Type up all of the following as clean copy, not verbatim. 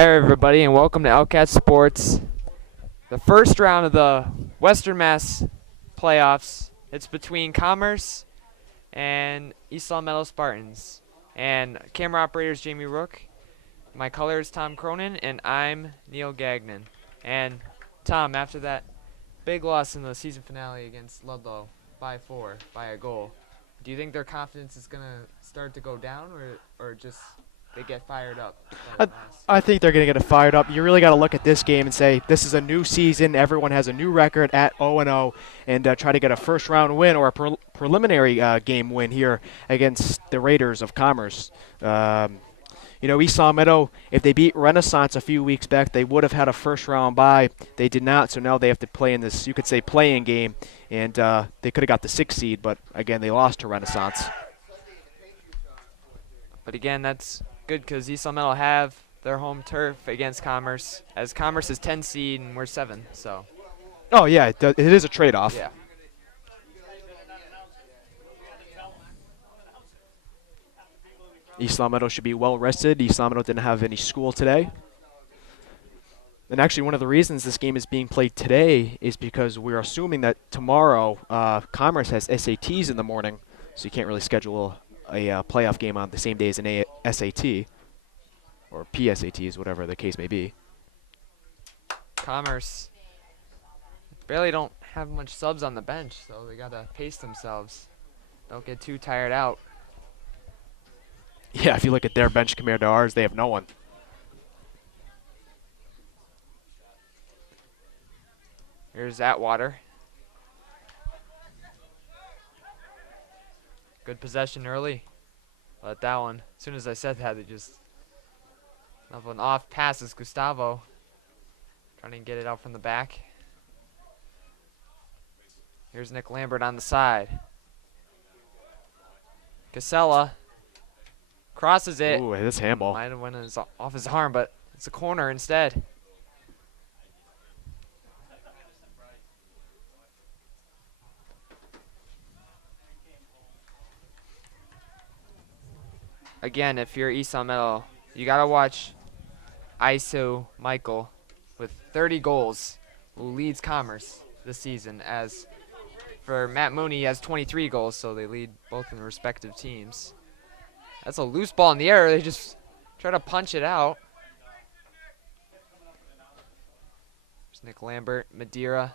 Hey everybody, and welcome to Outcat Sports. The first round of the Western Mass playoffs. It's between Commerce and East Long Meadow Spartans. And camera operator is Jamie Rook. My color is Tom Cronin, and I'm Neil Gagnon. And Tom, after that big loss in the season finale against Ludlow by 4 by a goal, do you think their confidence is going to start to go down, or just they get fired up? I think they're going to get it fired up. You really got to look at this game and say this is a new season. Everyone has a new record at 0-0, and try to get a first-round win or a preliminary game win here against the Raiders of Commerce. East Long Meadow, if they beat Renaissance a few weeks back, they would have had a first-round bye. They did not, so now they have to play in this, you could say, playing game, and they could have got the 6th seed, but again, they lost to Renaissance. But again, that's good because East Long Meadow have their home turf against Commerce, as Commerce is 10 seed and we're 7. So. Oh yeah, it is a trade-off. Yeah. East Long Meadow should be well rested. East Long Meadow didn't have any school today. And actually, one of the reasons this game is being played today is because we're assuming that tomorrow Commerce has SATs in the morning, so you can't really schedule a playoff game on the same day as an SAT or PSATs, whatever the case may be. Commerce barely don't have much subs on the bench, so they gotta pace themselves. Don't get too tired out. Yeah, if you look at their bench compared to ours, they have no one. Here's Atwater. Good possession early. But that one, as soon as I said that, they just of an off pass is Gustavo trying to get it out from the back. Here's Nick Lambert on the side. Casella crosses it. Ooh, this handball. Might have went off his arm, but it's a corner instead. Again, if you're East Long Meadow, you gotta watch ISO Michael with 30 goals, who leads Commerce this season. As for Matt Mooney, he has 23 goals, so they lead both in the respective teams. That's a loose ball in the air. They just try to punch it out. There's Nick Lambert, Madeira.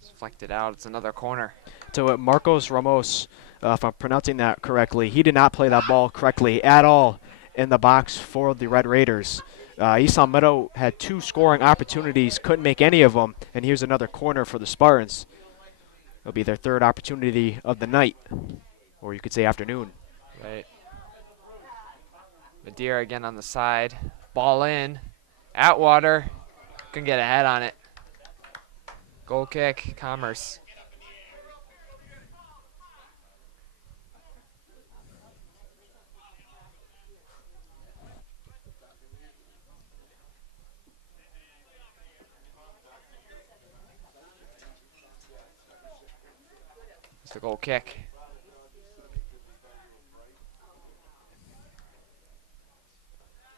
Deflected out. It's another corner. So Marcos Ramos, if I'm pronouncing that correctly, he did not play that ball correctly at all in the box for the Red Raiders. East Long Meadow had 2 scoring opportunities, couldn't make any of them, and here's another corner for the Spartans. It'll be their 3rd opportunity of the night, or you could say afternoon. Right. Madeira again on the side. Ball in. Atwater. Couldn't get a head on it. Goal kick, Commerce. It's a goal kick.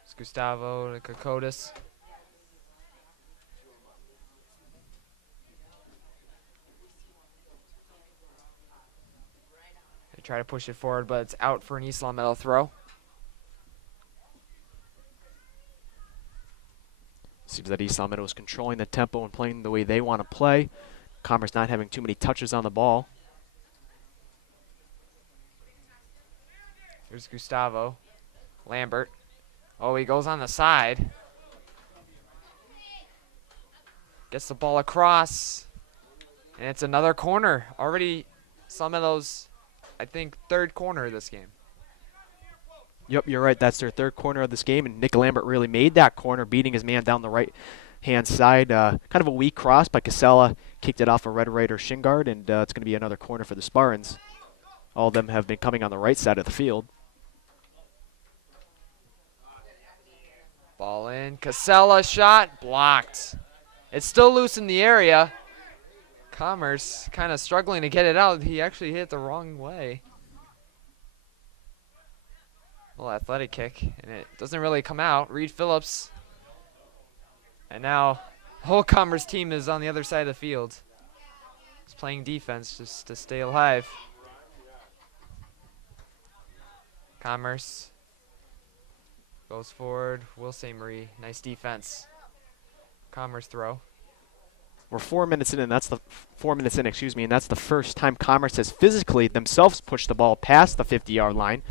It's Gustavo Kokotis. They try to push it forward, but it's out for an East Long Meadow throw. Seems that East Long Meadow is controlling the tempo and playing the way they want to play. Commerce not having too many touches on the ball. Here's Gustavo. Lambert. Oh, he goes on the side. Gets the ball across. And it's another corner. Already some of those, I think, 3rd corner of this game. Yep, you're right. That's their 3rd corner of this game, and Nick Lambert really made that corner, beating his man down the right-hand side. Kind of a weak cross by Casella. Kicked it off a Red Raider shin guard, and it's going to be another corner for the Spartans. All of them have been coming on the right side of the field. Ball in. Casella shot. Blocked. It's still loose in the area. Commerce kind of struggling to get it out. He actually hit it the wrong way. little athletic kick, and it doesn't really come out. Reed Phillips. And now the whole Commerce team is on the other side of the field. It's playing defense just to stay alive. Commerce goes forward. Will St. Marie. Nice defense. Commerce throw. We're 4 minutes in, and that's the 4 minutes in, excuse me, and that's the first time Commerce has physically themselves pushed the ball past the 50-yard line.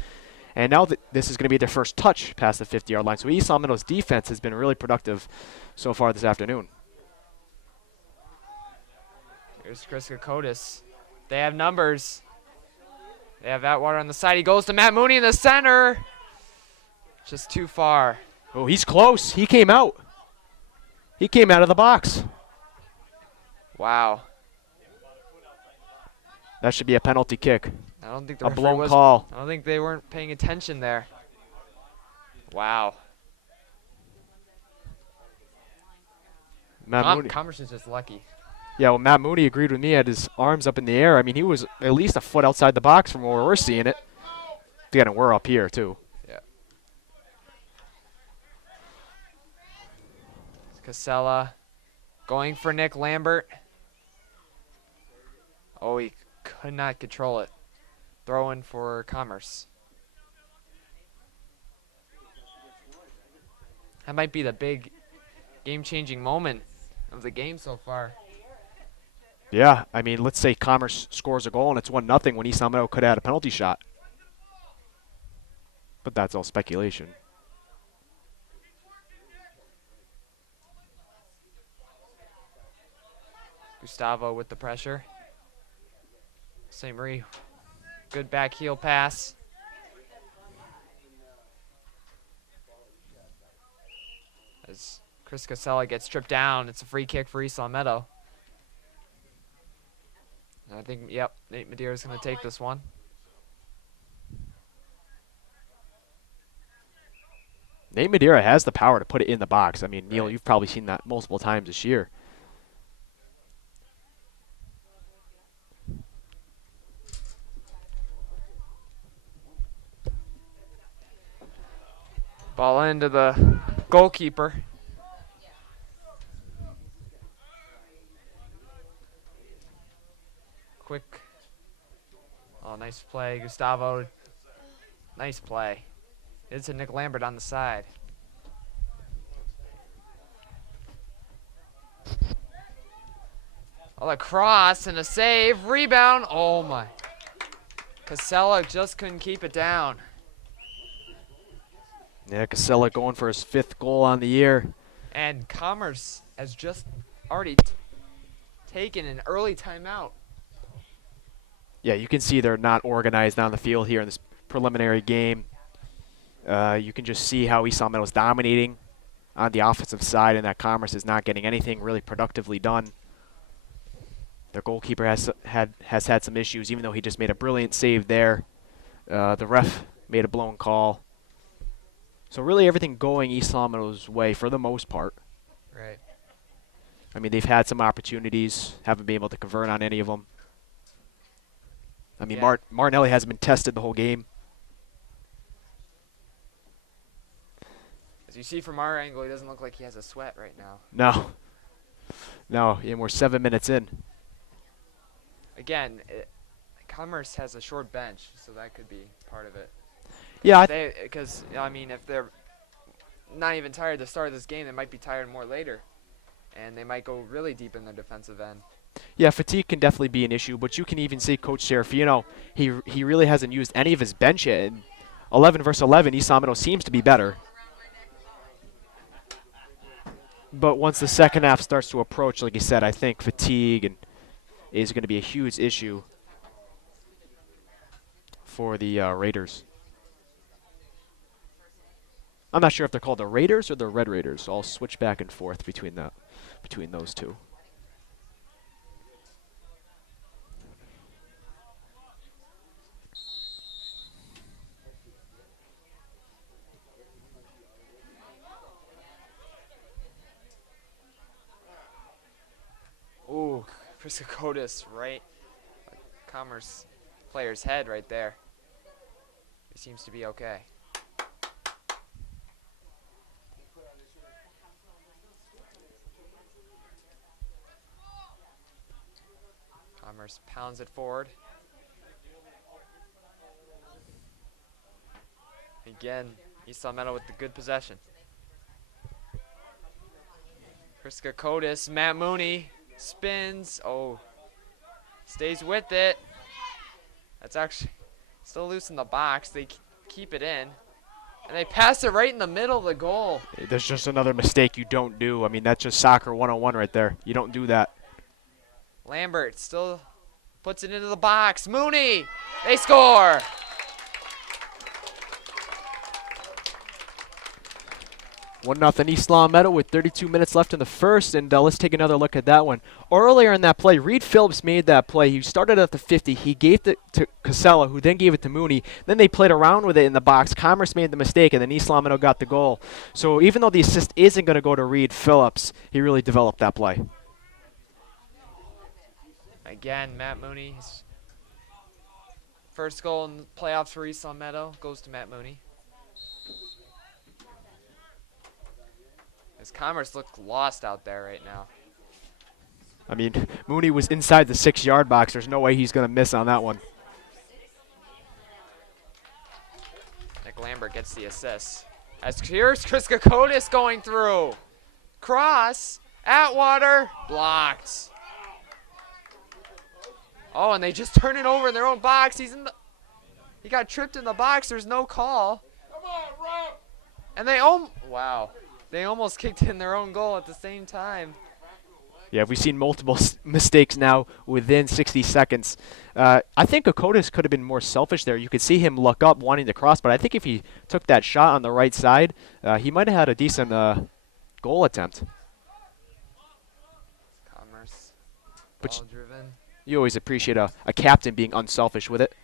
And now this is going to be their first touch past the 50-yard line. So East Meadow's defense has been really productive so far this afternoon. Here's Chris Kokotis. They have numbers. They have Atwater on the side. He goes to Matt Mooney in the center. Just too far. Oh, he's close. He came out. He came out of the box. Wow. That should be a penalty kick. I don't think the A referee blown was, call. I don't think they weren't paying attention there. Wow. Matt Mooney. Commerce is just lucky. Yeah, well, Matt Mooney agreed with me. Had his arms up in the air. I mean, he was at least a foot outside the box from where we're seeing it. Again, we're up here, too. Yeah. Casella going for Nick Lambert. Oh, he could not control it. Throwing for Commerce. That might be the big game-changing moment of the game so far. Yeah, I mean, let's say Commerce scores a goal and it's 1-0 when East Meadow could have had a penalty shot. But that's all speculation. Gustavo with the pressure. St. Marie, good back heel pass. As Chris Casella gets tripped down, it's a free kick for East Meadow. I think, yep, Nate Madeira is going to take this one. Nate Madeira has the power to put it in the box. I mean, Neil, Right. you've probably seen that multiple times this year. Ball into the goalkeeper. Quick. Oh, nice play, Gustavo. Nice play. It's a Nick Lambert on the side. Oh, a cross and a save. Rebound. Oh, my. Casella just couldn't keep it down. Yeah, Casella going for his 5th goal on the year. And Commerce has just already taken an early timeout. Yeah, you can see they're not organized on the field here in this preliminary game. You can just see how East Meadow is dominating on the offensive side, and that Commerce is not getting anything really productively done. Their goalkeeper has had some issues, even though he just made a brilliant save there. The ref made a blown call. So really everything going East Meadow's way for the most part. Right. I mean, they've had some opportunities, haven't been able to convert on any of them. I mean, Yeah. Martinelli hasn't been tested the whole game. As you see from our angle, he doesn't look like he has a sweat right now. No. No, and we're 7 minutes in. Again, Commerce has a short bench, so that could be part of it. Yeah, Because, I mean, if they're not even tired to start this game, they might be tired more later. And they might go really deep in their defensive end. yeah, fatigue can definitely be an issue, but you can even see Coach Serafino, he really hasn't used any of his bench yet. And 11 versus 11, East Meadow seems to be better. But once the second half starts to approach, like you said, I think fatigue is going to be a huge issue for the Raiders. I'm not sure if they're called the Raiders or the Red Raiders. So I'll switch back and forth between those two. Ooh, Chris Kokotis, right? Commerce player's head right there. He seems to be okay. Commerce pounds it forward. Again, East Long Meadow with the good possession. Kriska Kotis, Matt Mooney spins. Oh, stays with it. That's actually still loose in the box. They keep it in. And they pass it right in the middle of the goal. There's just another mistake you don't do. I mean, that's just soccer 101 right there. You don't do that. Lambert still puts it into the box. Mooney, they score. 1-0 East Long Meadow with 32 minutes left in the first, and let's take another look at that one. Earlier in that play, Reed Phillips made that play. He started at the 50. He gave it to Casella, who then gave it to Mooney. Then they played around with it in the box. Commerce made the mistake, and then East Long Meadow got the goal. So even though the assist isn't going to go to Reed Phillips, he really developed that play. Again, Matt Mooney. His first goal in the playoffs for East Long Meadow goes to Matt Mooney. His Commerce looked lost out there right now. I mean, Mooney was inside the 6-yard box. There's no way he's going to miss on that one. Nick Lambert gets the assist. As here's Kriska Kotis going through. Cross. Atwater. Blocked. Oh, and they just turn it over in their own box. He got tripped in the box. There's no call. Come on, Rob. And wow. They almost kicked in their own goal at the same time. Yeah, we've seen multiple mistakes now within 60 seconds. I think Okotis could have been more selfish there. You could see him look up wanting to cross, but I think if he took that shot on the right side, he might have had a decent goal attempt. Commerce, But ball driven. You always appreciate a captain being unselfish with it.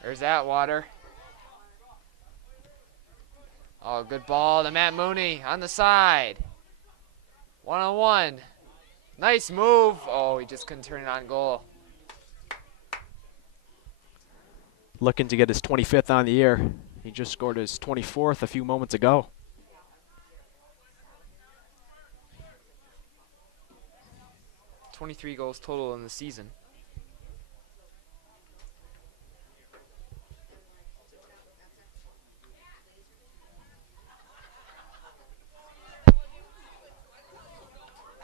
There's Atwater. Oh, good ball to Matt Mooney on the side. 1-on-1. Nice move. Oh, he just couldn't turn it on goal. Looking to get his 25th on the year. He just scored his 24th a few moments ago. $23 goals total in the season.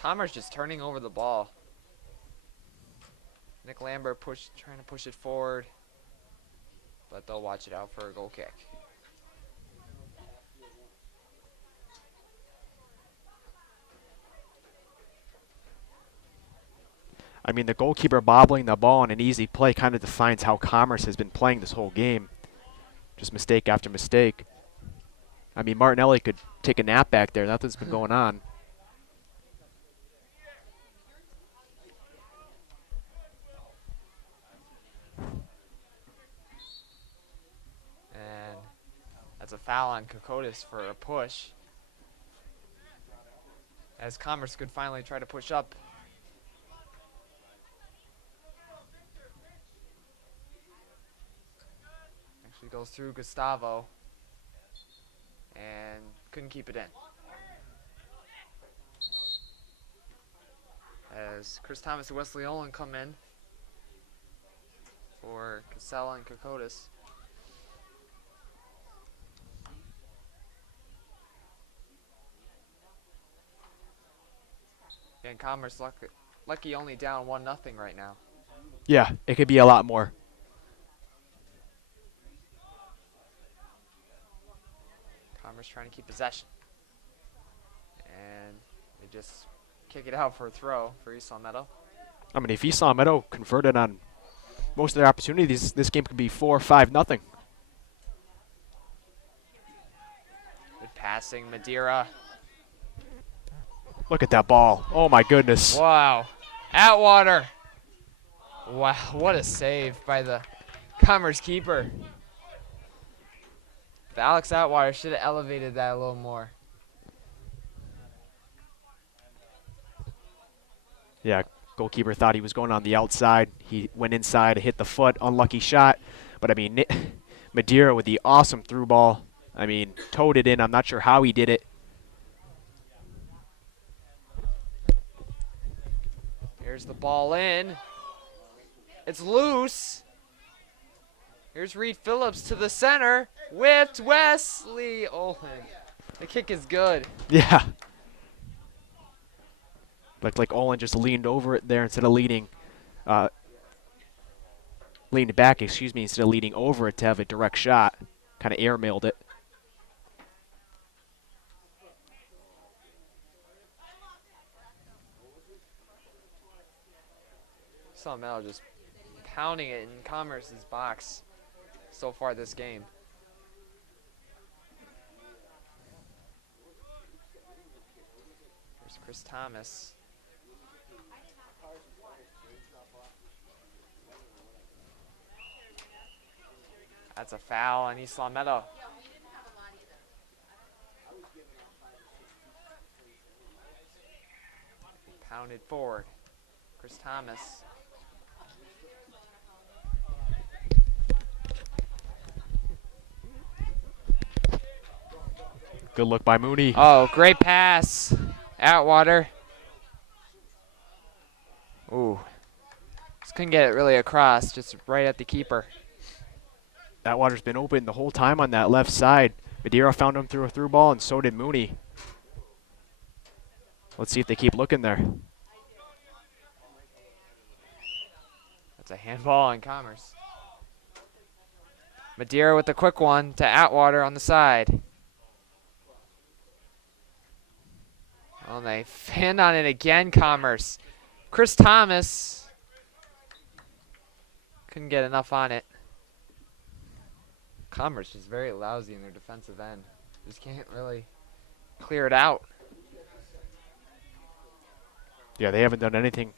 Commerce just turning over the ball. Nick Lambert trying to push it forward, but they'll watch it out for a goal kick. I mean, the goalkeeper bobbling the ball on an easy play kind of defines how Commerce has been playing this whole game. Just mistake after mistake. I mean, Martinelli could take a nap back there. Nothing's been going on. And that's a foul on Kokotis for a push. As Commerce could finally try to push up. Actually goes through Gustavo and couldn't keep it in. As Chris Thomas and Wesley Olin come in for Casella and Kokotis. And Commerce lucky only down 1-0 right now. Yeah, it could be a lot more. Commerce trying to keep possession. And they just kick it out for a throw for East Long Meadow. I mean, if East Long Meadow converted on most of their opportunities, this game could be 4-5-0. Good passing, Madeira. Look at that ball. Oh, my goodness. Wow. Atwater. Wow, what a save by the Commerce keeper. Alex Atwater should have elevated that a little more. Yeah, goalkeeper thought he was going on the outside. He went inside, hit the foot, unlucky shot. But, I mean, Madeira with the awesome through ball. I mean, towed it in. I'm not sure how he did it. Here's the ball in. It's loose. Here's Reed Phillips to the center. Whipped Wesley Olin. The kick is good. Yeah. Looked like Olin just leaned over it there instead of leaning back, excuse me, instead of leaning over it to have a direct shot. Kind of airmailed it. Saw Mel just pounding it in Commerce's box so far this game. There's Chris Thomas. That's a foul on East Long Meadow. Pounded forward. Chris Thomas. Good look by Mooney. Oh, great pass. Atwater. Ooh. Just couldn't get it really across, just right at the keeper. Atwater's been open the whole time on that left side. Madeira found him through a through ball, and so did Mooney. Let's see if they keep looking there. That's a handball on Commerce. Madeira with the quick one to Atwater on the side. Oh, and they fanned on it again, Commerce. Chris Thomas couldn't get enough on it. Commerce is very lousy in their defensive end. Just can't really clear it out. Yeah, they haven't done anything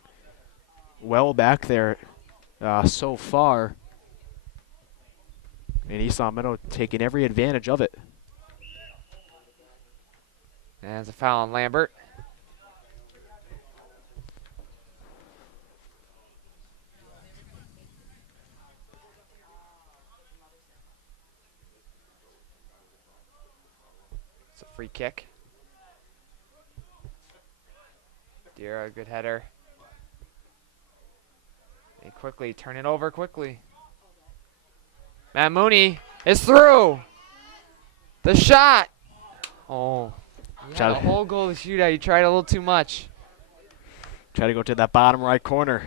well back there so far. And East Long Meadow taking every advantage of it. And there's a foul on Lambert. It's a free kick. Dira, good header. They quickly turn it over quickly. Matt Mooney is through. The shot. Oh, he had a whole goal to shoot at. He tried a little too much. Try to go to that bottom right corner.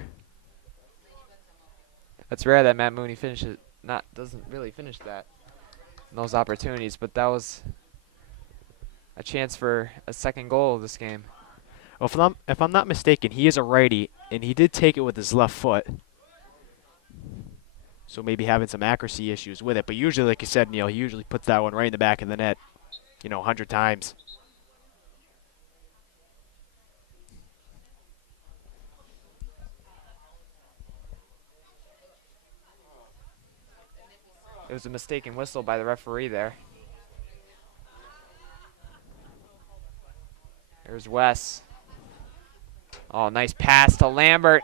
That's rare that Matt Mooney finishes. Doesn't really finish that in those opportunities, but that was a chance for a second goal of this game. Well, if I'm not mistaken, he is a righty, and he did take it with his left foot. So maybe having some accuracy issues with it. But usually, like you said, Neil, he usually puts that one right in the back of the net, 100 times. It was a mistaken whistle by the referee there. There's Wes. Oh, nice pass to Lambert.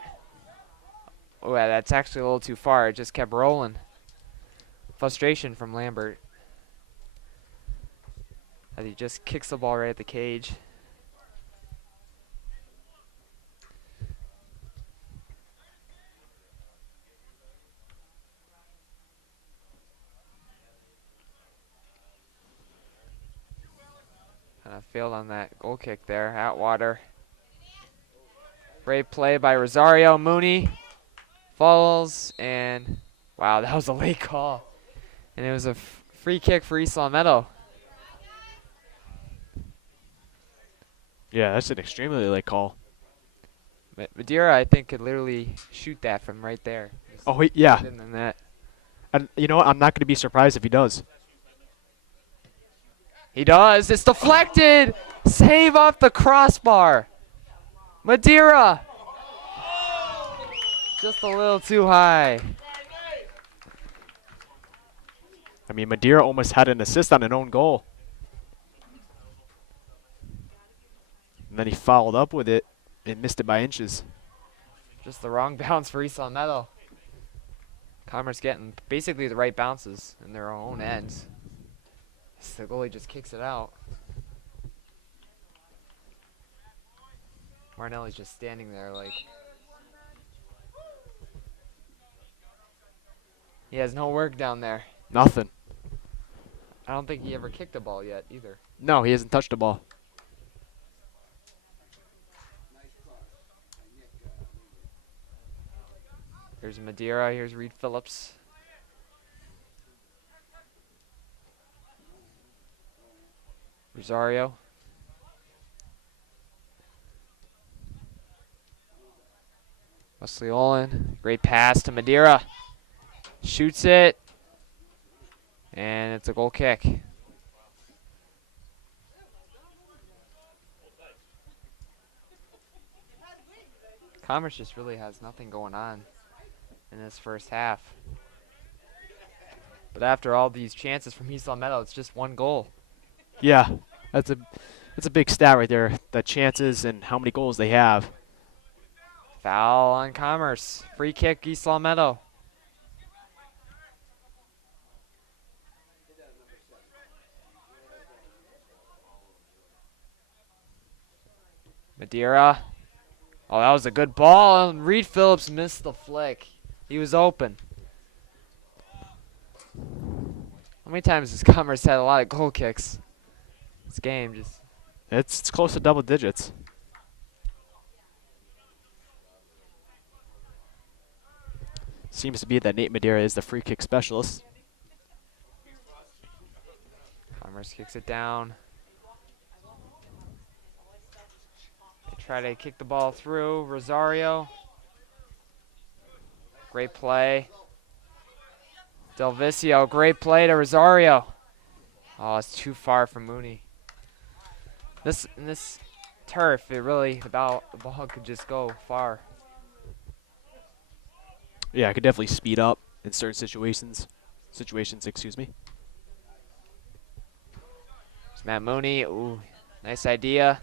Oh, yeah, that's actually a little too far. It just kept rolling. Frustration from Lambert. As he just kicks the ball right at the cage. Kind of failed on that goal kick there. Atwater. Great play by Rosario. Mooney falls, and wow, that was a late call. And it was a free kick for East Long Meadow. Yeah, that's an extremely late call. Madeira, I think, could literally shoot that from right there. Oh, yeah. In the net. And you know what? I'm not going to be surprised if he does. He does. It's deflected. Save off the crossbar. Madeira. Just a little too high. I mean, Madeira almost had an assist on an own goal. And then he followed up with it and missed it by inches. Just the wrong bounce for East Long Meadow. Commerce getting basically the right bounces in their own ends. The goalie just kicks it out. Marnelli's just standing there like, He has no work down there. Nothing. I don't think he ever kicked a ball yet either. No, he hasn't touched the ball. Here's Madeira. Here's Reed Phillips. Rosario. Wesley Olin. Great pass to Madeira. Shoots it. And it's a goal kick. Commerce just really has nothing going on in this first half. But after all these chances from East Meadow, it's just one goal. Yeah, that's a big stat right there. The chances and how many goals they have. Foul on Commerce. Free kick, East Meadow. Madeira. Oh, that was a good ball. And Reed Phillips missed the flick. He was open. How many times has Commerce had a lot of goal kicks? This game just... It's close to double digits. Seems to be that Nate Madeira is the free kick specialist. Commerce kicks it down. They try to kick the ball through. Rosario. Great play. Del Vicio, great play to Rosario. Oh, it's too far from Mooney. In this turf, the ball could just go far. Yeah, I could definitely speed up in certain situations. Excuse me. It's Matt Mooney. Ooh, nice idea.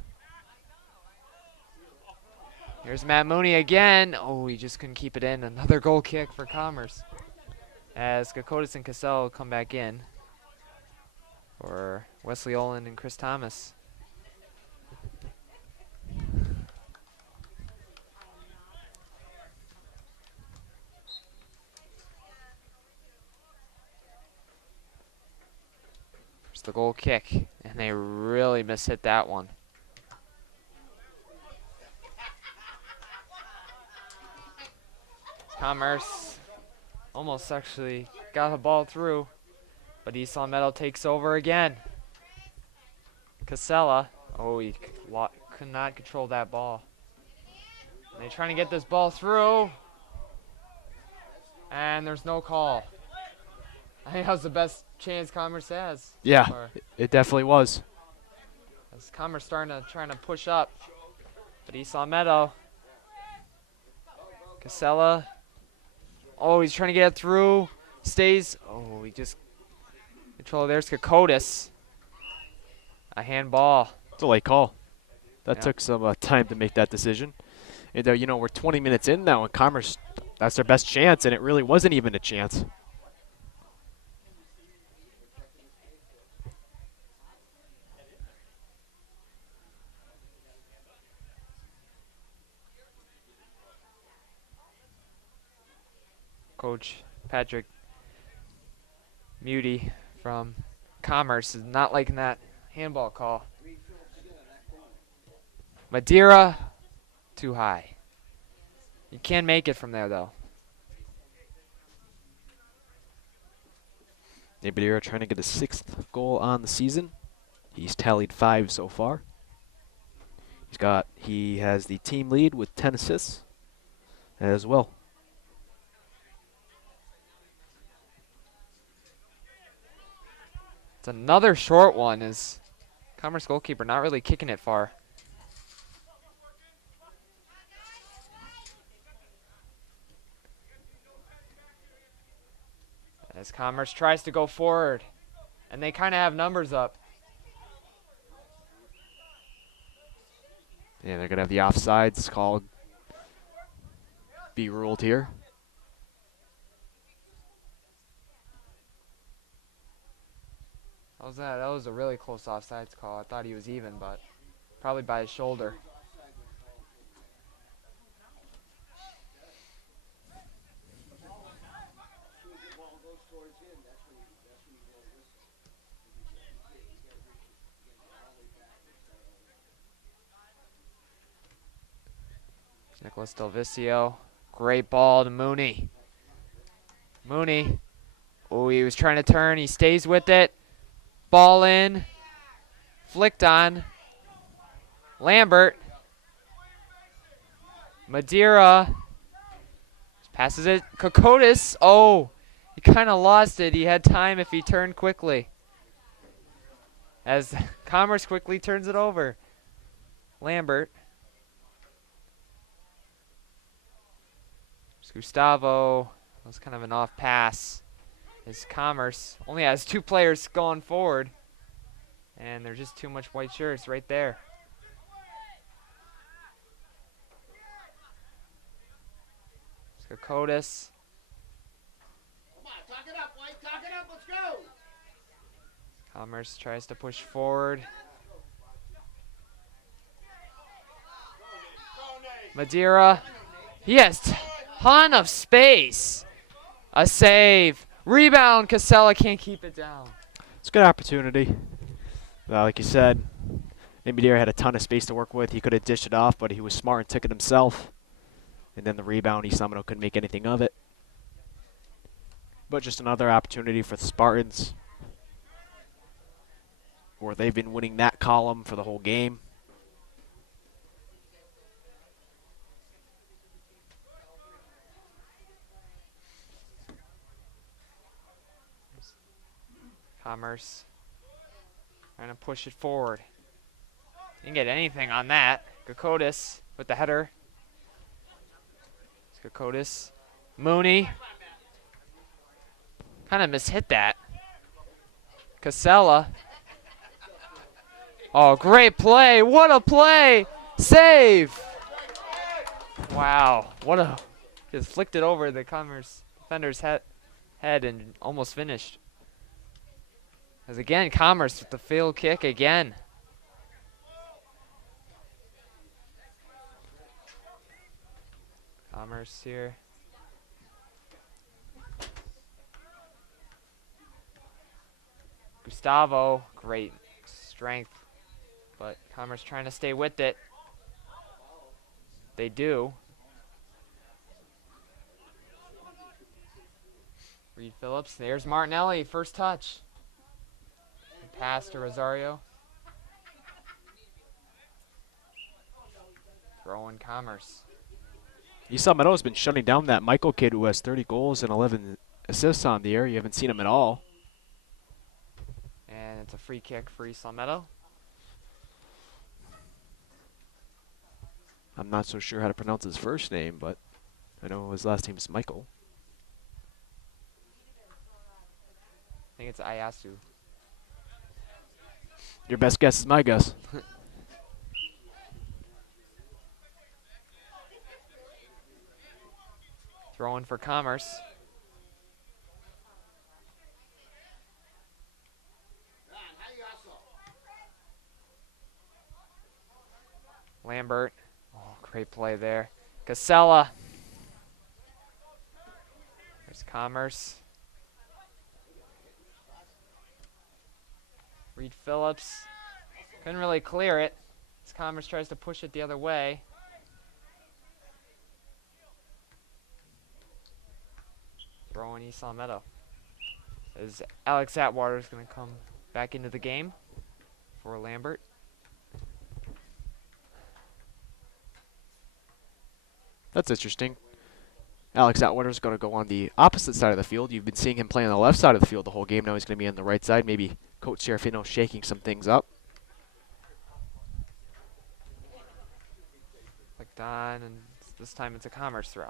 Here's Matt Mooney again. Oh, he just couldn't keep it in. Another goal kick for Commerce. As Kokotis and Cassell come back in for Wesley Olin and Chris Thomas. There's the goal kick, and they really mishit that one. Commerce almost actually got the ball through, but East Long Meadow takes over again. Casella, oh, he could not control that ball. And they're trying to get this ball through, and there's no call. I think that was the best chance Commerce has. Yeah, it definitely was. As Commerce trying to push up, but East Long Meadow. Casella. Oh, he's trying to get it through. Stays. Oh, he just control. There's Kokotis. A handball. It's a late call. That Yeah. took some time to make that decision. And you know, we're 20 minutes in now, and Commerce, that's their best chance, and it really wasn't even a chance. Coach Patrick Muty from Commerce is not liking that handball call. Madeira, too high. You can make it from there, though. Nate Madeira trying to get his 6th goal on the season. He's tallied 5 so far. He has the team lead with 10 assists as well. It's another short one. Is Commerce goalkeeper not really kicking it far? As Commerce tries to go forward, and they kind of have numbers up. Yeah, they're going to have the offsides called. Be ruled here. How was that? That was a really close offsides call. I thought he was even, but probably by his shoulder. Nicholas Delvicio. Great ball to Mooney. Mooney. Oh, he was trying to turn. He stays with it. Ball in. Flicked on. Lambert. Madeira. Passes it. Kokotis. Oh, he kind of lost it. He had time if he turned quickly. As Commerce quickly turns it over. Lambert. Gustavo. That was kind of an off pass. His Commerce only has 2 players going forward. And there's just too much white shirts right there. Kokotis. Come on, talk it up, White. Talk it up. Let's go. Commerce tries to push forward. Madeira. He has ton of space. A save. Rebound. Casella can't keep it down. It's a good opportunity. Like you said, Madeira had a ton of space to work with. He could have dished it off, but he was smart and took it himself. And then the rebound, Isamino couldn't make anything of it. But just another opportunity for the Spartans, where they've been winning that column for the whole game. Commerce trying to push it forward. Didn't get anything on that. Kokotis with the header. Kokotis. Mooney. Kind of mishit that. Casella. Oh, great play. What a play. Save. Wow. What a. Just flicked it over the Commerce defender's head and almost finished. As again, Commerce with the field kick again. Commerce here. Gustavo, great strength, but Commerce trying to stay with it. They do. Reed Phillips, there's Martinelli, first touch. Pass to Rosario. Throw in Commerce. Isamino has been shutting down that Michael kid who has 30 goals and 11 assists on the air. You haven't seen him at all. And it's a free kick for Isla Meadow. I'm not so sure how to pronounce his first name, but I know his last name is Michael. I think it's Ayasu. Your best guess is my guess. Throw in for Commerce. Lambert. Oh, great play there. Casella. There's Commerce. Reed Phillips. Couldn't really clear it. As Commerce tries to push it the other way. Throw in East Meadow. As Alex Atwater is going to come back into the game for Lambert. That's interesting. Alex Atwater is going to go on the opposite side of the field. You've been seeing him play on the left side of the field the whole game. Now he's going to be on the right side. Maybe Coach Serafino shaking some things up. Clicked on, and this time it's a Commerce throw.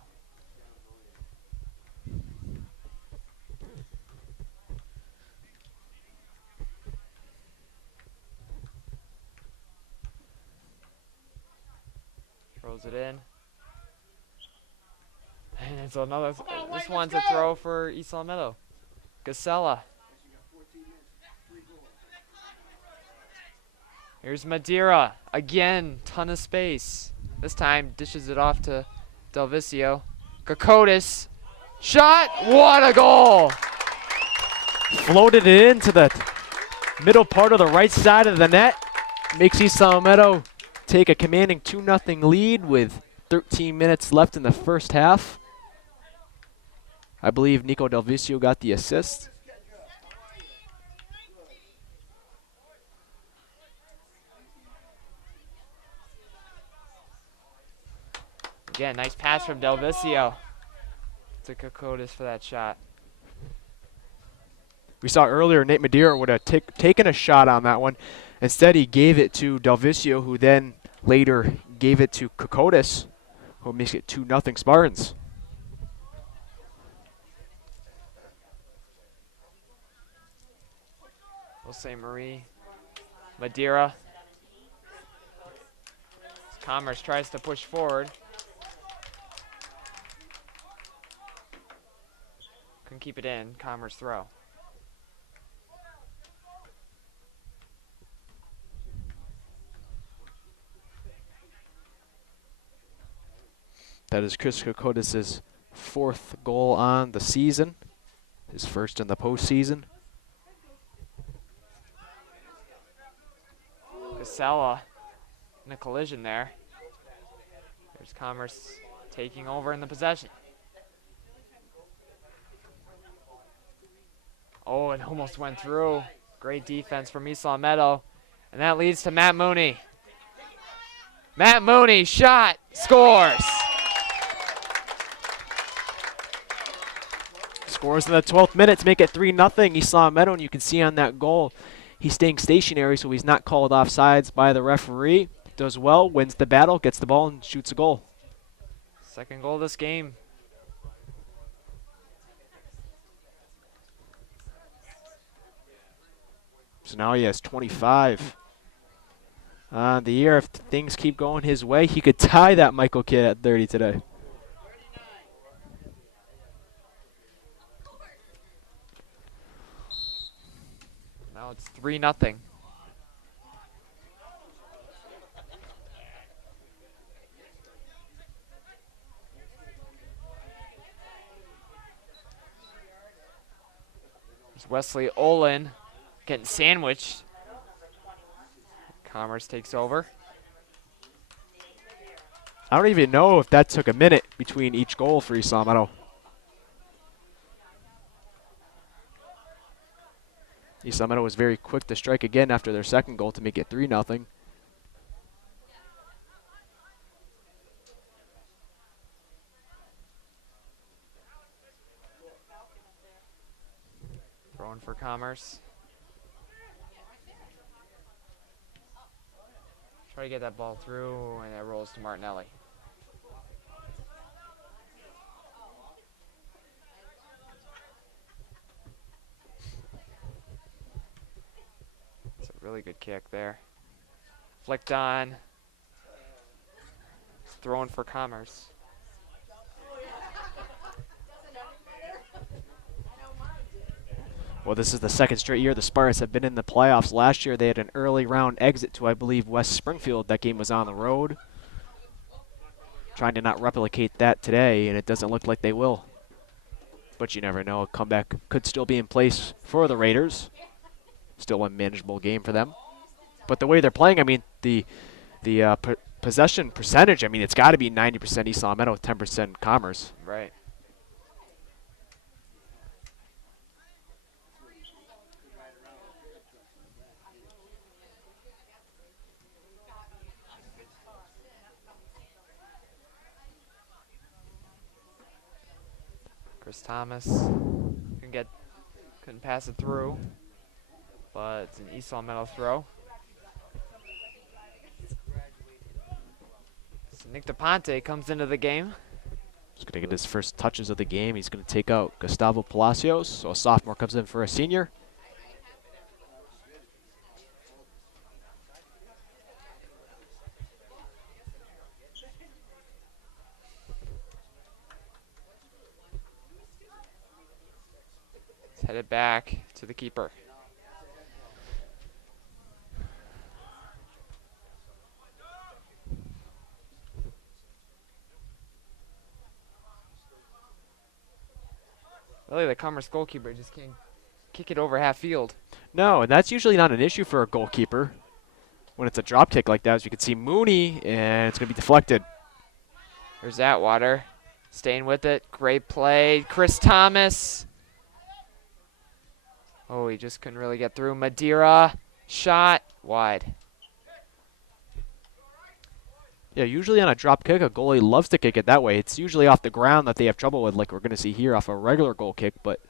Throws it in. And it's another. This one's a throw for East Meadow. Casella. Here's Madeira. Again, ton of space. This time dishes it off to Delvicio. Kokotis. Shot. What a goal. Floated it into the middle part of the right side of the net. Makes East Meadow take a commanding 2-0 lead with 13 minutes left in the first half. I believe Nico Del Vicio got the assist. Again, nice pass from Del Vicio to Kokotis for that shot. We saw earlier Nate Madeira would have taken a shot on that one. Instead, he gave it to Del Vicio, who then later gave it to Kokotis, who makes it 2-0 Spartans. Jose Marie Madeira. Commerce tries to push forward. Couldn't keep it in. Commerce throw. That is Chris Kokotis' 4th goal on the season, his first in the postseason. Casella in a collision there. There's Commerce taking over in the possession. Oh, it almost went through. Great defense from East Long Meadow. And that leads to Matt Mooney. Matt Mooney, shot, scores. Scores in the 12th minute to make it 3-0 East Long Meadow, and you can see on that goal, he's staying stationary, so he's not called offsides by the referee. Does well, wins the battle, gets the ball, and shoots a goal. Second goal of this game. So now he has 25 on the year. If things keep going his way, he could tie that Michael Kidd at 30 today. Now it's 3-0. There's Wesley Olin getting sandwiched. Commerce takes over. I don't even know if that took a minute between each goal for East Long Meadow. East Long Meadow was very quick to strike again after their second goal to make it 3-0. Throwing for Commerce. Try to get that ball through, and it rolls to Martinelli. It's a really good kick there. Flicked on. Throwing for Commerce. Well, this is the second straight year the Spartans have been in the playoffs. Last year they had an early round exit to, I believe, West Springfield. That game was on the road. Trying to not replicate that today, and it doesn't look like they will. But you never know. A comeback could still be in place for the Raiders. Still a manageable game for them. But the way they're playing, I mean, the possession percentage, I mean, it's got to be 90% East Long Meadow, 10% Commerce. Right. Chris Thomas couldn't pass it through, but it's an East Long Meadow throw. So Nick DePonte comes into the game. He's going to get his first touches of the game. He's going to take out Gustavo Palacios, so a sophomore comes in for a senior. Headed back to the keeper. Really, the Commerce goalkeeper just can't kick it over half field. No, and that's usually not an issue for a goalkeeper when it's a drop kick like that. As you can see, Mooney, and it's going to be deflected. There's Atwater. Staying with it. Great play. Chris Thomas. Oh, he just couldn't really get through. Madeira. Shot. Wide. Yeah, usually on a drop kick, a goalie loves to kick it that way. It's usually off the ground that they have trouble with, like we're going to see here off a regular goal kick, but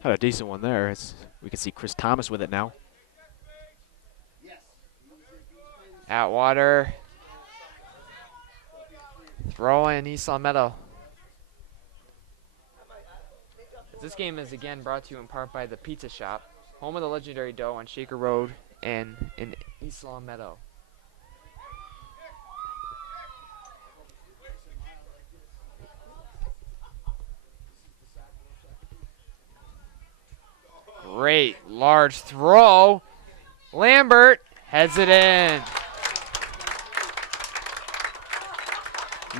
had a decent one there. We can see Chris Thomas with it now. Atwater. Throw in East Long Meadow. This game is again brought to you in part by the Pizza Shop, home of the legendary dough on Shaker Road and in East Long Meadow. Great large throw. Lambert heads it in.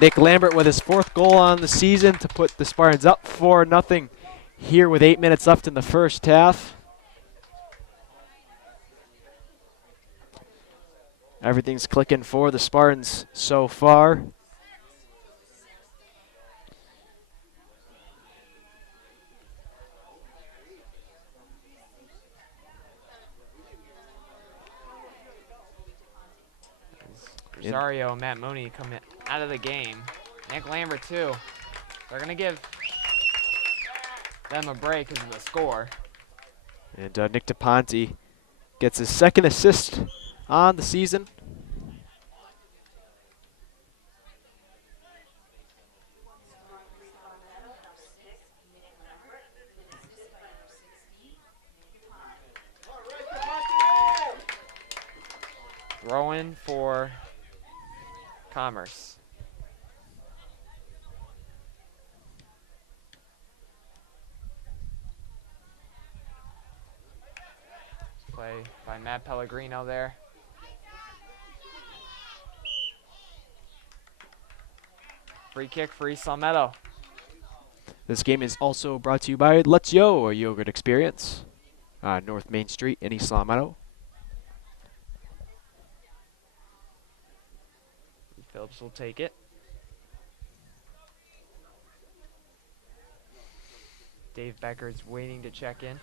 Nick Lambert with his 4th goal on the season to put the Spartans up 4-0 here with 8 minutes left in the first half. Everything's clicking for the Spartans so far. Rosario and Matt Mooney come out of the game. Nick Lambert too. They're going to give them a break because of the score. And Nick DePonte gets his 2nd assist on the season. Throw in for Commerce. Play by Matt Pellegrino there. Free kick for East Long Meadow. This game is also brought to you by Let's Yo, a yogurt experience. North Main Street in East Long Meadow. Phillips will take it. Dave Becker's waiting to check in.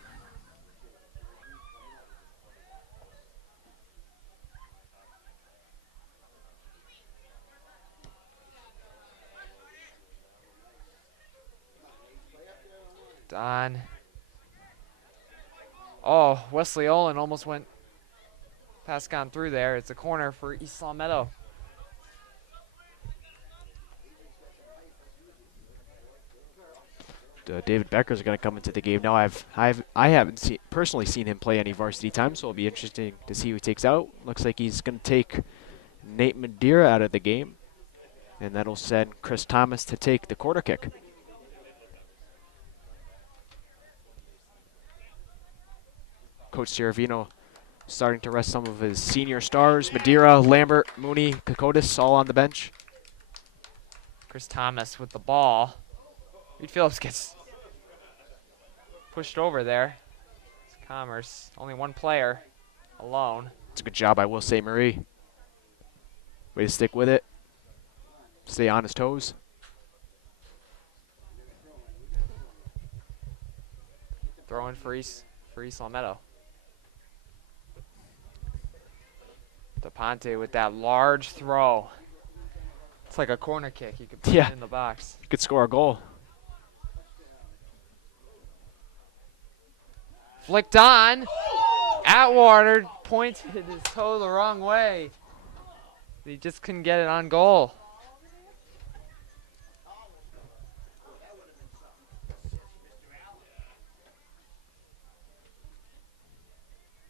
Don. Oh, Wesley Olin almost went pass gone through there. It's a corner for East Long Meadow. David Becker's going to come into the game now. I haven't personally seen him play any varsity time, so it'll be interesting to see who he takes out. Looks like he's going to take Nate Madeira out of the game, and that'll send Chris Thomas to take the corner kick. Coach Ciaravino starting to rest some of his senior stars. Madeira, Lambert, Mooney, Kokotis all on the bench. Chris Thomas with the ball. Reed Phillips gets pushed over there. It's Commerce. Only one player alone. It's a good job, I will say, Marie. Way to stick with it. Stay on his toes. Throw in for East Long Meadow. DePonte with that large throw. It's like a corner kick. You could put it in the box. You could score a goal. Flicked on. Atwater pointed his toe the wrong way. He just couldn't get it on goal.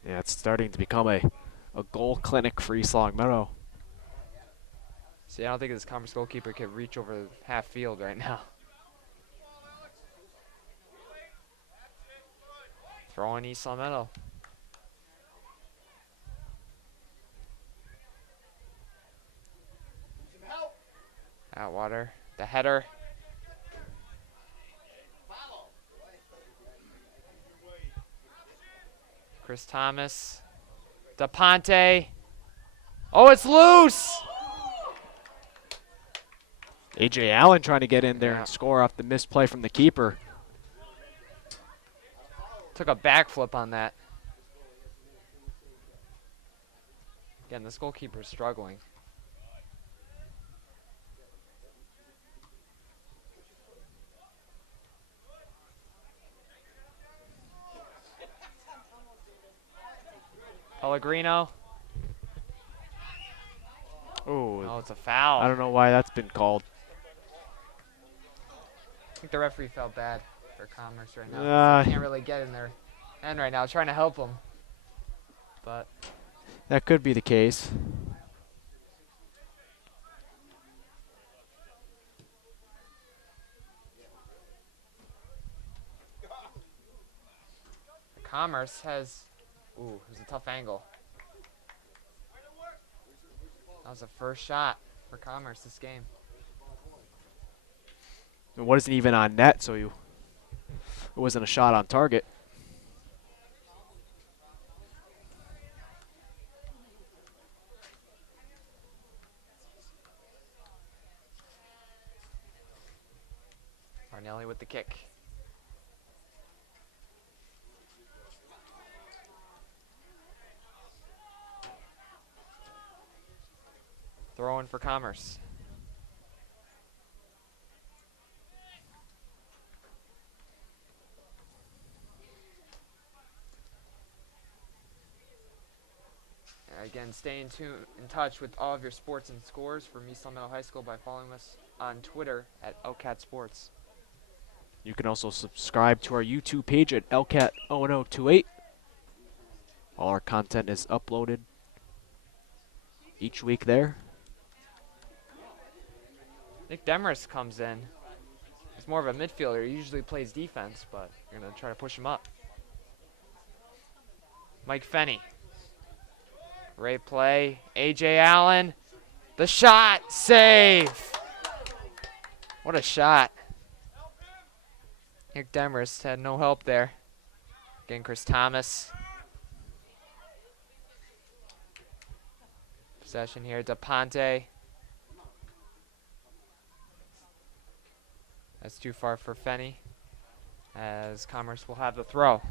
Yeah, it's starting to become a goal clinic for East Long Meadow. See, I don't think this Commerce goalkeeper can reach over half field right now. Throwing East Long Meadow. Atwater, the header. Chris Thomas. DePonte. Oh, it's loose! A.J. Allen trying to get in there Yeah. and score off the misplay from the keeper. Took a backflip on that. Again, this goalkeeper is struggling. Pellegrino. Oh, Oh, it's a foul. I don't know why that's been called. I think the referee felt bad for Commerce right now. Uh, They can't really get in their end right now, trying to help them. But That could be the case. Commerce has, ooh, it was a tough angle. That was the first shot for Commerce this game. It wasn't even on net, so it wasn't a shot on target. Arnelli with the kick. Throw in for Commerce. Again, stay in touch with all of your sports and scores from East Meadow High School by following us on Twitter at LCAT Sports. You can also subscribe to our YouTube page at LCAT0028. All our content is uploaded each week there. Nick Demarest comes in. He's more of a midfielder. He usually plays defense, but you're going to try to push him up. Mike Fenney. Great play. A.J. Allen. The shot. Save. What a shot. Nick Demarest had no help there. Again, Chris Thomas. Possession here. DePonte. That's too far for Fenney, as Commerce will have the throw.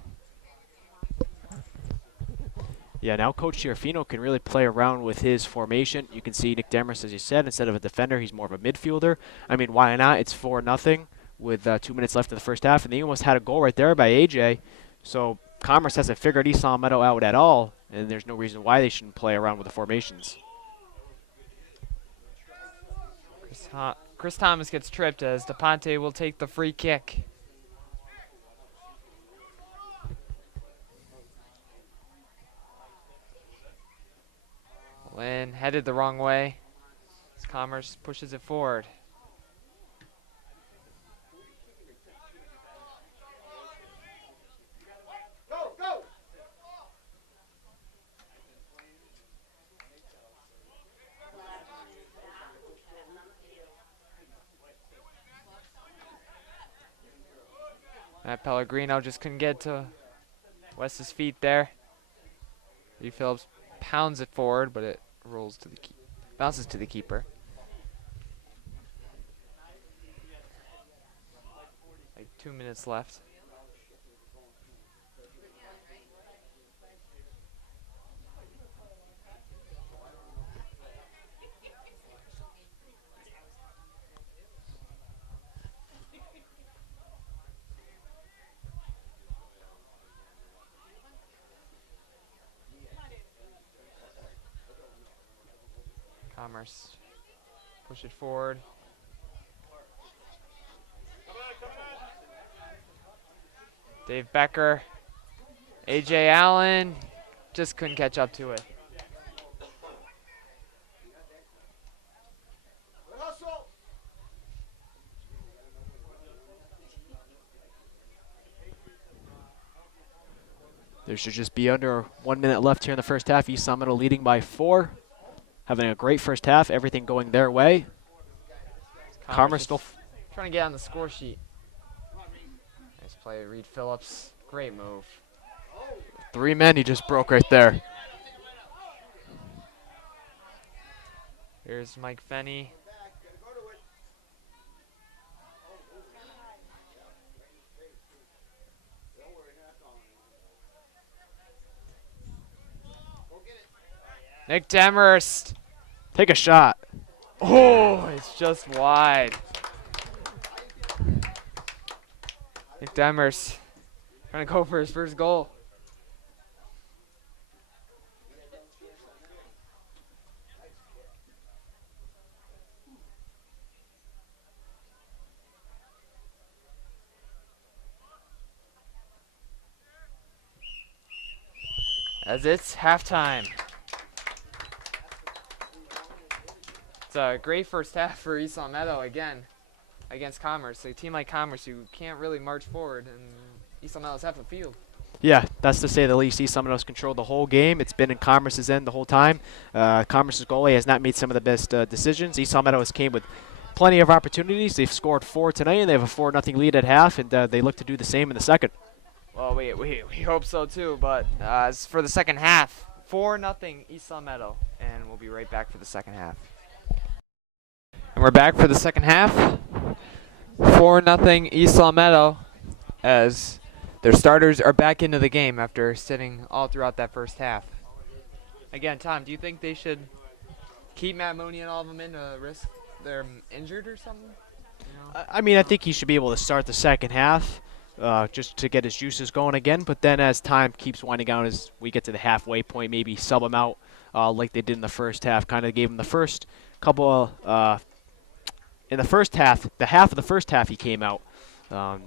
Yeah, now Coach Chiarfino can really play around with his formation. You can see Nick Demarest, as you said, instead of a defender, he's more of a midfielder. I mean, why not? It's 4-0 with 2 minutes left in the first half, and they almost had a goal right there by AJ. So Commerce hasn't figured East Meadow out at all, and there's no reason why they shouldn't play around with the formations. Chris Thomas gets tripped as DePonte will take the free kick. Lynn headed the wrong way as Commerce pushes it forward. Go, go! Matt Pellegrino just couldn't get to West's feet there. Lee Phillips pounds it forward, but it rolls to the bounces to the keeper. Like 2 minutes left. Commerce push it forward. Dave Becker, A.J. Allen just couldn't catch up to it. Hustle! There should just be under 1 minute left here in the first half. East Meadow leading by 4. Having a great first half, everything going their way. Commerce still trying to get on the score sheet. Nice play, Reed Phillips. Great move. 3 men he just broke right there. Here's Mike Fenney. Nick Demhurst. Take a shot. Oh, it's just wide. Nick Demhurst trying to go for his first goal. As it's halftime. It's a great first half for East Long Meadow again against Commerce. A team like Commerce who can't really march forward, and East Long Meadow's half the field. Yeah, that's to say the least. East Long Meadow's controlled the whole game. It's been in Commerce's end the whole time. Commerce's goalie has not made some of the best decisions. East Long Meadow has came with plenty of opportunities. They've scored 4 tonight, and they have a 4-0 lead at half, and they look to do the same in the second. Well, we hope so too, but as for the second half, 4-0 East Long Meadow, and we'll be right back for the second half. And we're back for the second half. 4-0 East Long Meadow, as their starters are back into the game after sitting all throughout that first half. Again, Tom, do you think they should keep Matt Mooney and all of them in to risk they're injured or something? You know? I mean, I think he should be able to start the second half just to get his juices going again. But then as time keeps winding down, as we get to the halfway point, maybe sub him out like they did in the first half. Kind of gave him the first couple in the first half, the half of the first half he came out.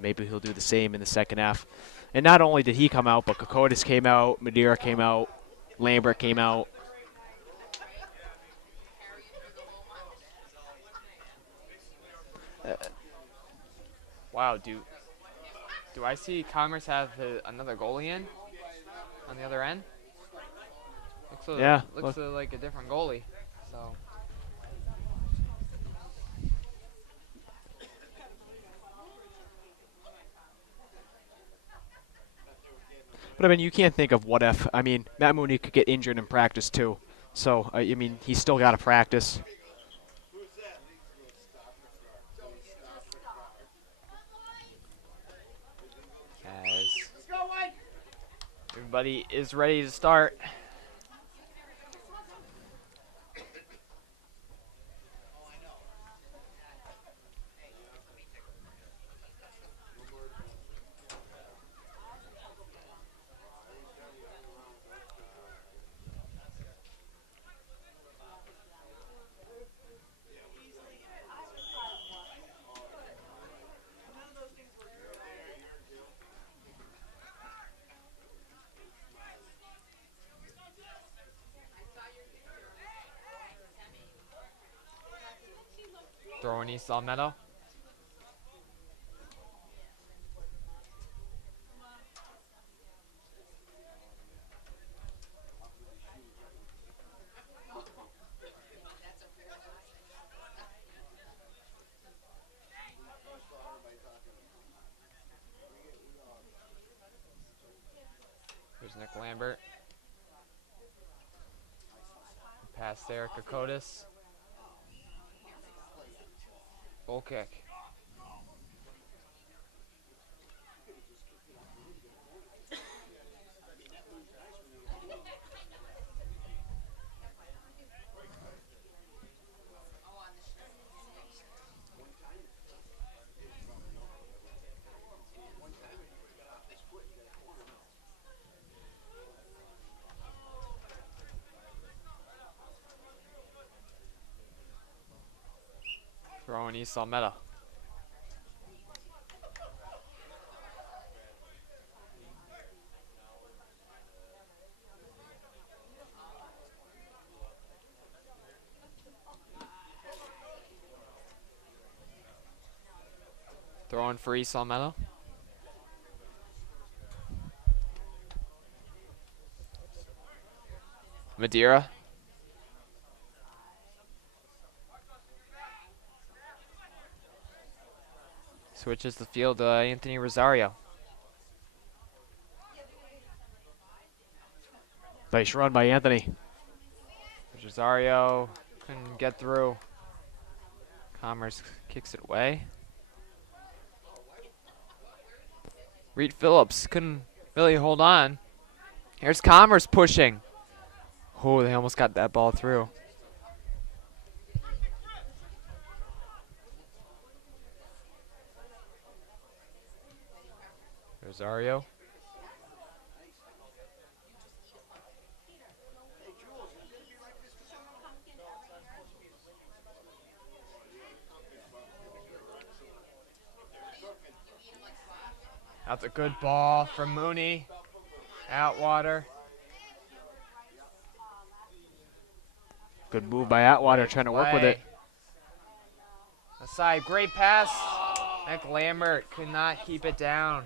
Maybe he'll do the same in the second half. And not only did he come out, but Kokotis came out, Madeira came out, Lambert came out. Wow, do I see Commerce have another goalie in on the other end? Looks like a different goalie. So. But, I mean, you can't think of what if. I mean, Matt Mooney could get injured in practice, too. So, I mean, he's still got to practice. As everybody is ready to start. Throwing East Long Meadow. Here's Nick Lambert. Pass there, Kokotis. Goal kick. Throwing East Long Meadow. Throwing for East Long Meadow. Madeira. Switches the field to Anthony Rosario. Nice run by Anthony. Rosario couldn't get through. Commerce kicks it away. Reed Phillips couldn't really hold on. Here's Commerce pushing. Oh, they almost got that ball through. Rosario. That's a good ball from Mooney. Atwater. Good move by Atwater trying to work with it. Aside, great pass. Nick Lambert could not keep it down.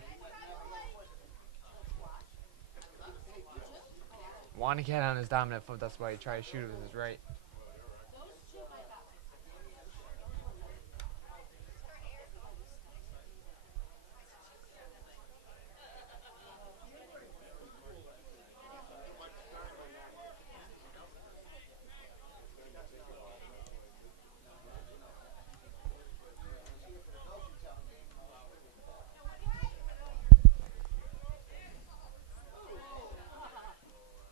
Want to get on his dominant foot, that's why he tried to shoot it with his right.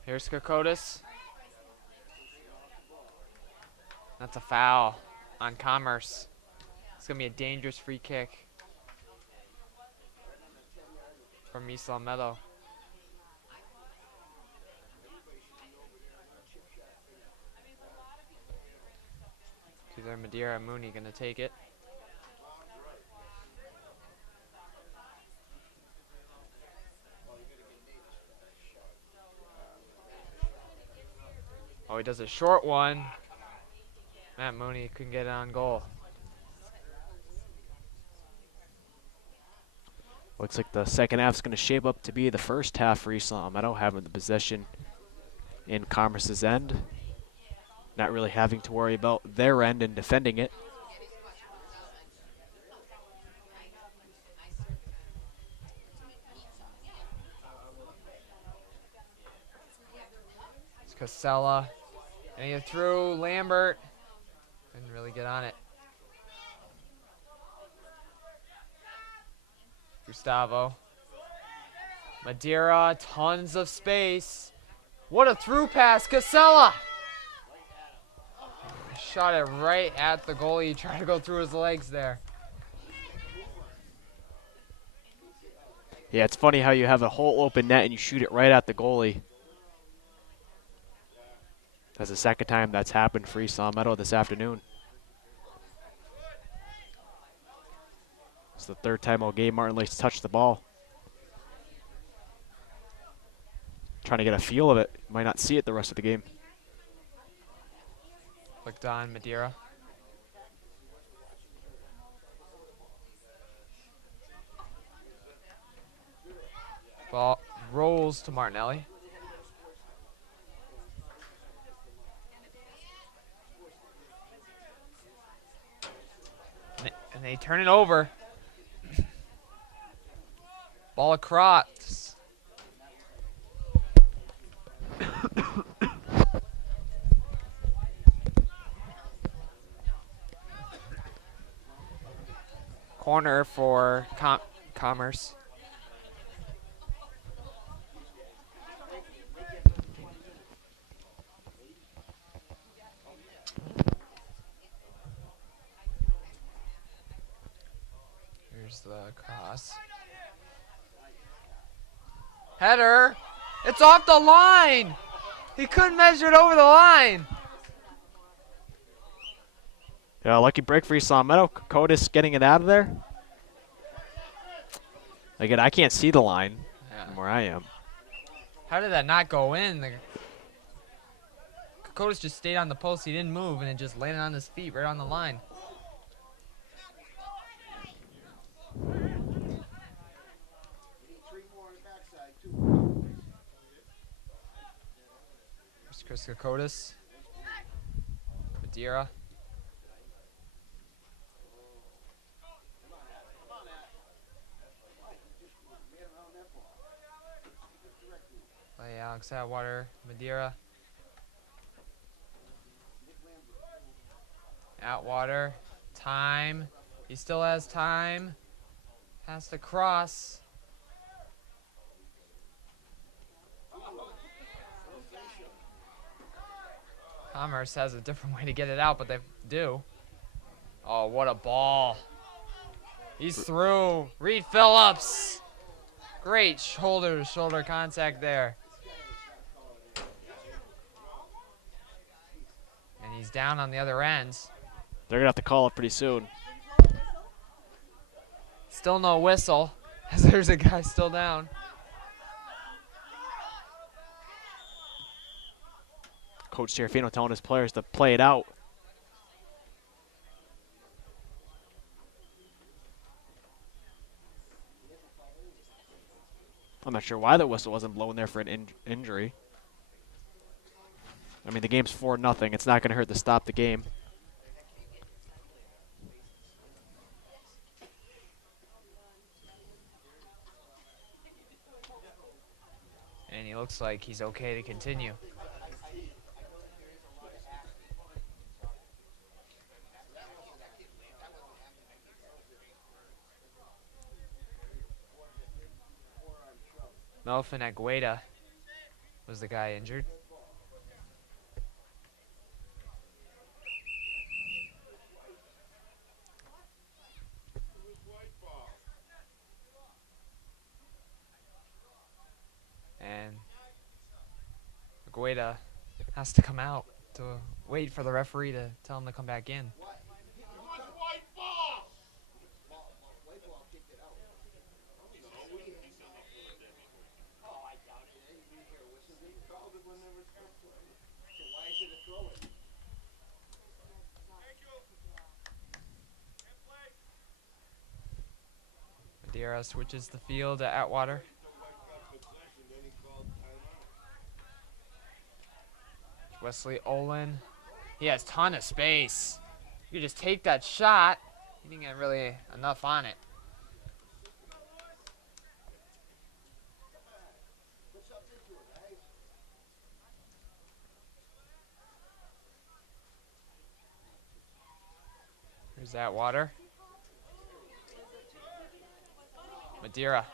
Here's Kokotis. That's a foul on Commerce. It's going to be a dangerous free kick from East Long Meadow. Either Madeira or Mooney going to take it. Oh, he does a short one. Matt Mooney couldn't get it on goal. Looks like the second half's going to shape up to be the first half for East Long Meadow, having the possession in Commerce's end. Not really having to worry about their end and defending it. It's Casella. And he threw Lambert. Couldn't really get on it. Gustavo. Madeira, tons of space. What a through pass, Casella! Shot it right at the goalie. Tried to go through his legs there. Yeah, it's funny how you have a whole open net and you shoot it right at the goalie. That's the second time that's happened for East Long Meadow this afternoon. It's the third time all game Martin Lake's touched the ball. Trying to get a feel of it. Might not see it the rest of the game. Clicked on Madeira. Ball rolls to Martinelli. And they turn it over. Ball across. Corner for Commerce. Here's the cross. Header. It's off the line. He couldn't measure it over the line. Yeah, lucky break for East Long Meadow. Kokotis getting it out of there. Again, I can't see the line from where I am. How did that not go in? Kokotis just stayed on the post. He didn't move, and it just landed on his feet right on the line. Here's Chris Kokotis. Madeira. Play Alex Atwater, Madeira. Atwater, time. He still has time. Has to cross. Commerce has a different way to get it out, but they do. Oh, what a ball. He's through. Reed Phillips. Great shoulder-to-shoulder contact there. And he's down on the other end. They're going to have to call it pretty soon. Still no whistle, as there's a guy still down. Coach Serafino telling his players to play it out. I'm not sure why that whistle wasn't blown there for an injury. I mean, the game's 4-0. It's not going to hurt to stop the game. And he looks like he's okay to continue. Melvin Agueda was the guy injured. And Agueda has to come out to wait for the referee to tell him to come back in. Madeira switches the field to Atwater. Wesley Olin. He has a ton of space. You can just take that shot. He didn't get really enough on it. Here's Atwater. Madeira.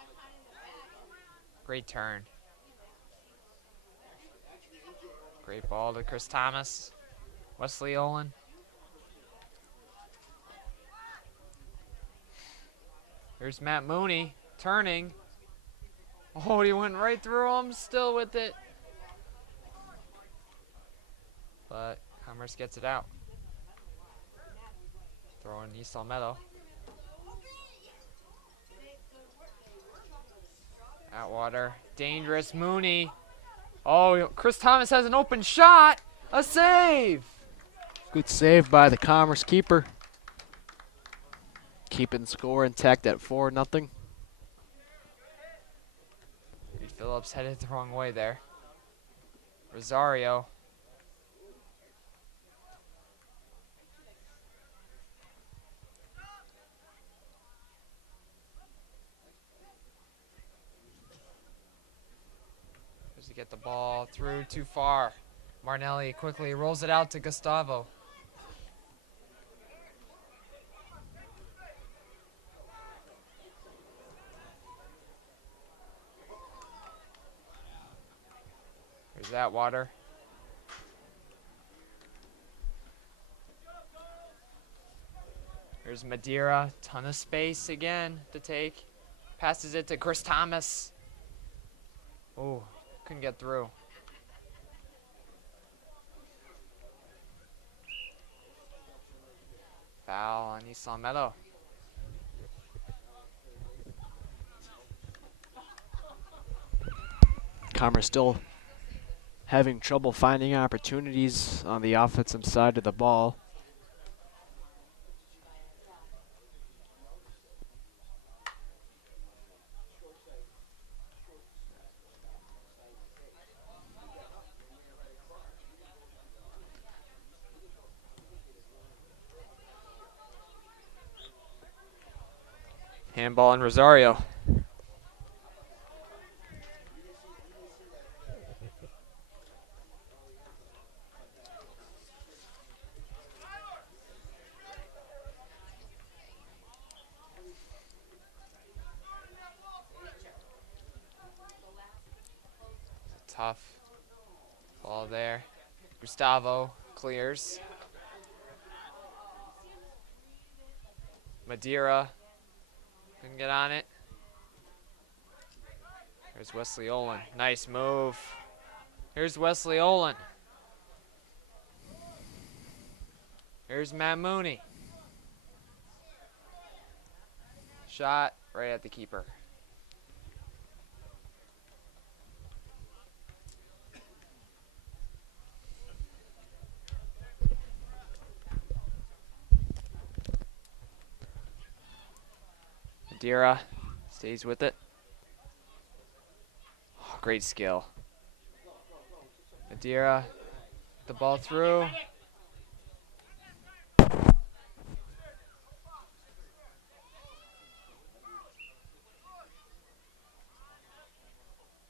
Great turn. Great ball to Chris Thomas. Wesley Olin. Here's Matt Mooney turning. Oh, he went right through him, still with it. But Commerce gets it out. Throwing East Almedo. Atwater, dangerous Mooney. Oh, Chris Thomas has an open shot. A save. Good save by the Commerce keeper. Keeping the score intact at 4-0. Reed Phillips headed the wrong way there. Rosario. Does he get the ball through too far? Marnelli quickly rolls it out to Gustavo. There's Atwater. There's Madeira. Ton of space again to take. Passes it to Chris Thomas. Oh, couldn't get through. Foul on East Almedo. Commerce still having trouble finding opportunities on the offensive side of the ball. Handball on Rosario. tough ball there. Gustavo clears. Madeira couldn't get on it. Here's Wesley Olin. Nice move. Here's Wesley Olin. Here's Matt Mooney. Shot right at the keeper. Madeira stays with it. Oh, great skill. Madeira, the ball through.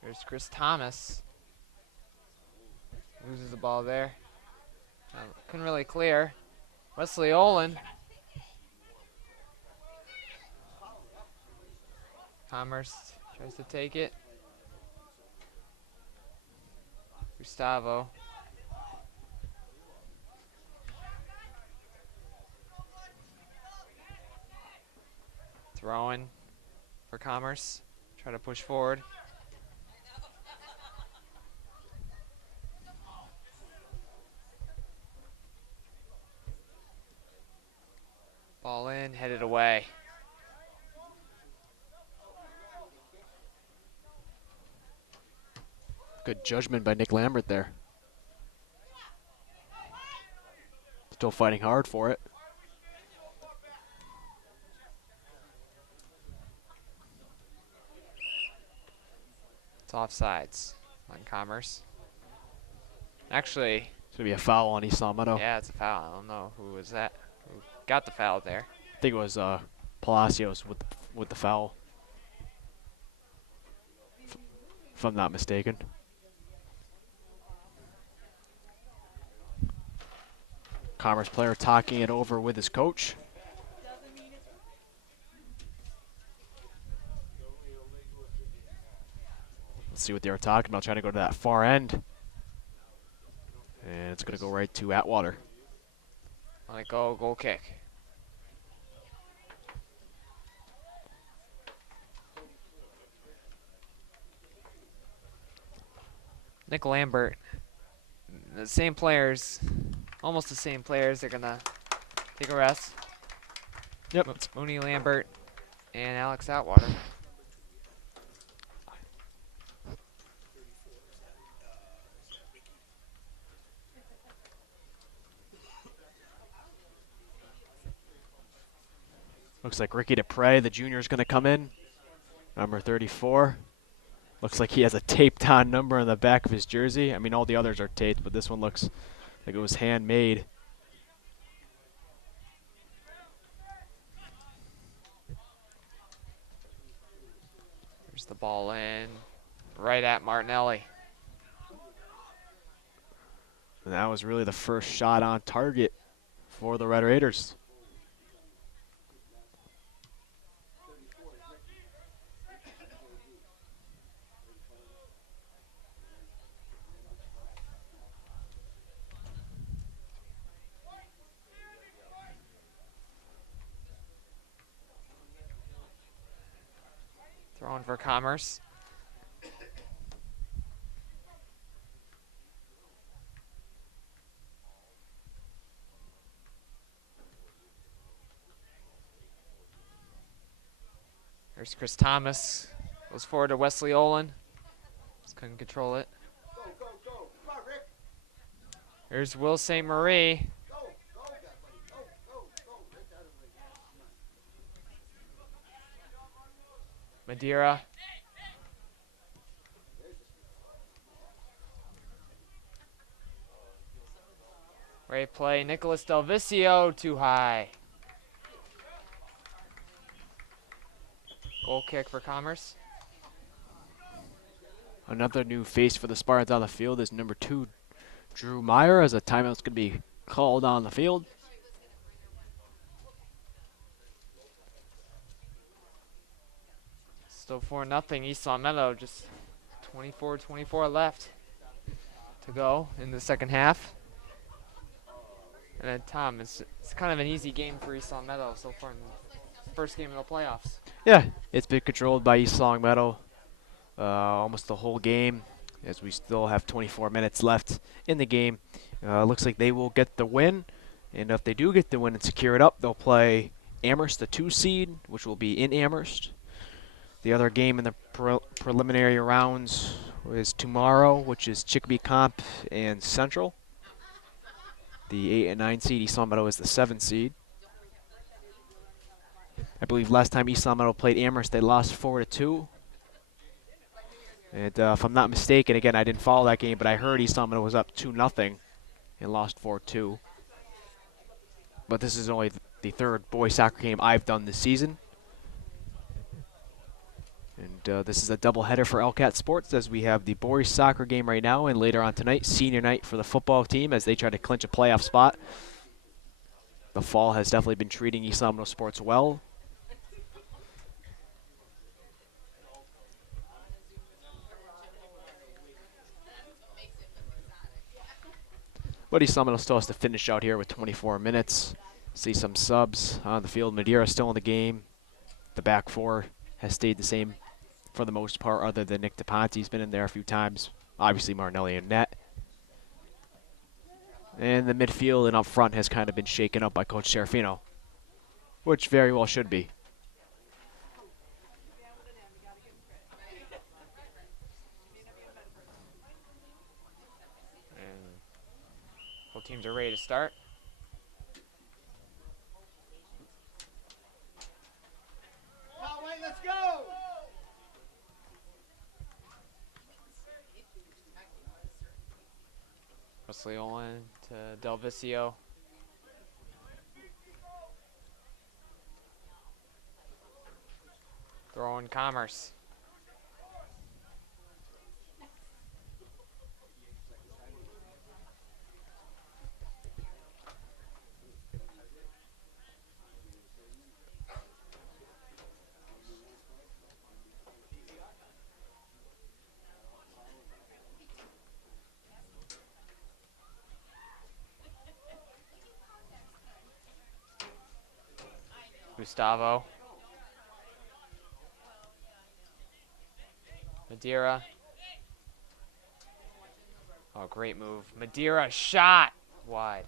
Here's Chris Thomas. Loses the ball there. Couldn't really clear. Wesley Olin. Commerce tries to take it. Gustavo. Throwing for Commerce. Try to push forward. Ball in, headed away. Good judgment by Nick Lambert there. Still fighting hard for it. It's offsides on Commerce. Actually, It's going to be a foul on East Long Meadow. yeah, it's a foul. I don't know who was that. Who got the foul there? I think it was Palacios with the foul. If I'm not mistaken. Commerce player talking it over with his coach. Let's see what they were talking about, trying to go to that far end. And it's going to go right to Atwater. Let it go, goal kick. Nick Lambert, the same players, almost the same players. They're gonna take a rest. Yep. It's Mooney Lambert and Alex Atwater. Looks like Ricky Dupre, the junior, is going to come in. Number 34. Looks like he has a taped on number on the back of his jersey. I mean, all the others are taped, but this one looks like it was handmade. There's the ball in, right at Martinelli. And that was really the first shot on target for the Red Raiders. Throwing for Commerce. There's Chris Thomas. Goes forward to Wesley Olin. Just couldn't control it. Go, go, go. Come on, Rick. Here's Will St. Marie. Go, go, buddy. Go, go, go. Right the other way. Come on. Madeira. Great play. Nicholas Delvicio too high. Goal kick for Commerce. Another new face for the Spartans on the field is number 2, Drew Meyer, as a timeout's going to be called on the field. Still 4-0 East Long Meadow. Just 24-24 left. to go in the second half. And then Tom, it's kind of an easy game for East Long Meadow so far in the first game of the playoffs. Yeah, it's been controlled by East Long Meadow almost the whole game, as we still have 24 minutes left in the game. Looks like they will get the win, and if they do get the win and secure it up, they'll play Amherst, the 2 seed, which will be in Amherst. The other game in the preliminary rounds is tomorrow, which is Chicopee Comp and Central. The 8 and 9 seed, East Long Meadow, is the 7 seed. I believe last time East Long Meadow played Amherst, they lost 4-2. And if I'm not mistaken, again, I didn't follow that game, but I heard East Long Meadow was up 2-0 and lost 4-2. But this is only the third boys soccer game I've done this season. And this is a doubleheader for LCAT Sports, as we have the boys soccer game right now, and later on tonight, senior night for the football team as they try to clinch a playoff spot. The fall has definitely been treating East Long Meadow sports well. But East Long Meadow still has to finish out here with 24 minutes. See some subs on the field. Madeira still in the game. The back four has stayed the same for the most part, other than Nick DePonte's been in there a few times. Obviously Martinelli and net. And the midfield and up front has kind of been shaken up by Coach Serafino, which very well should be. And both teams are ready to start. Now, wait, let's go! Wesley Olin to Del Vicio. Throw in Commerce. Gustavo. Madeira. Oh, great move. Madeira shot wide.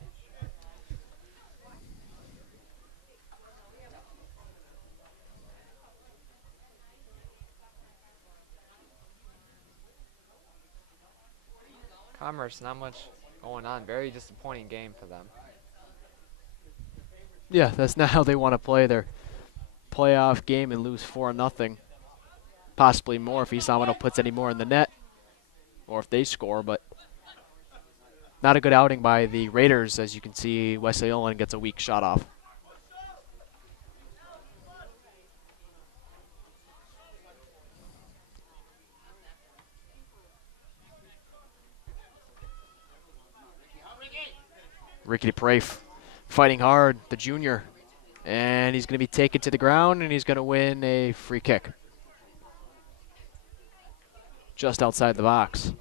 Commerce, not much going on. Very disappointing game for them. Yeah, that's not how they want to play their playoff game and lose 4-0. Possibly more if East Long Meadow puts any more in the net, or if they score, but not a good outing by the Raiders. As you can see, Wesley Olin gets a weak shot off. Ricky Dupre fighting hard, the junior, and he's going to be taken to the ground, and he's going to win a free kick just outside the box.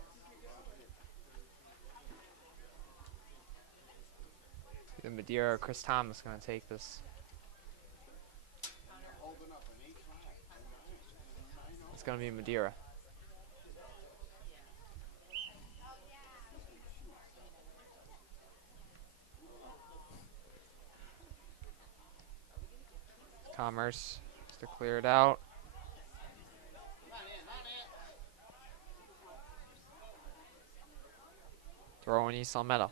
Either Madeira or Chris Thomas going to take this. It's going to be Madeira. Commerce just to clear it out. Throw in East Long Meadow.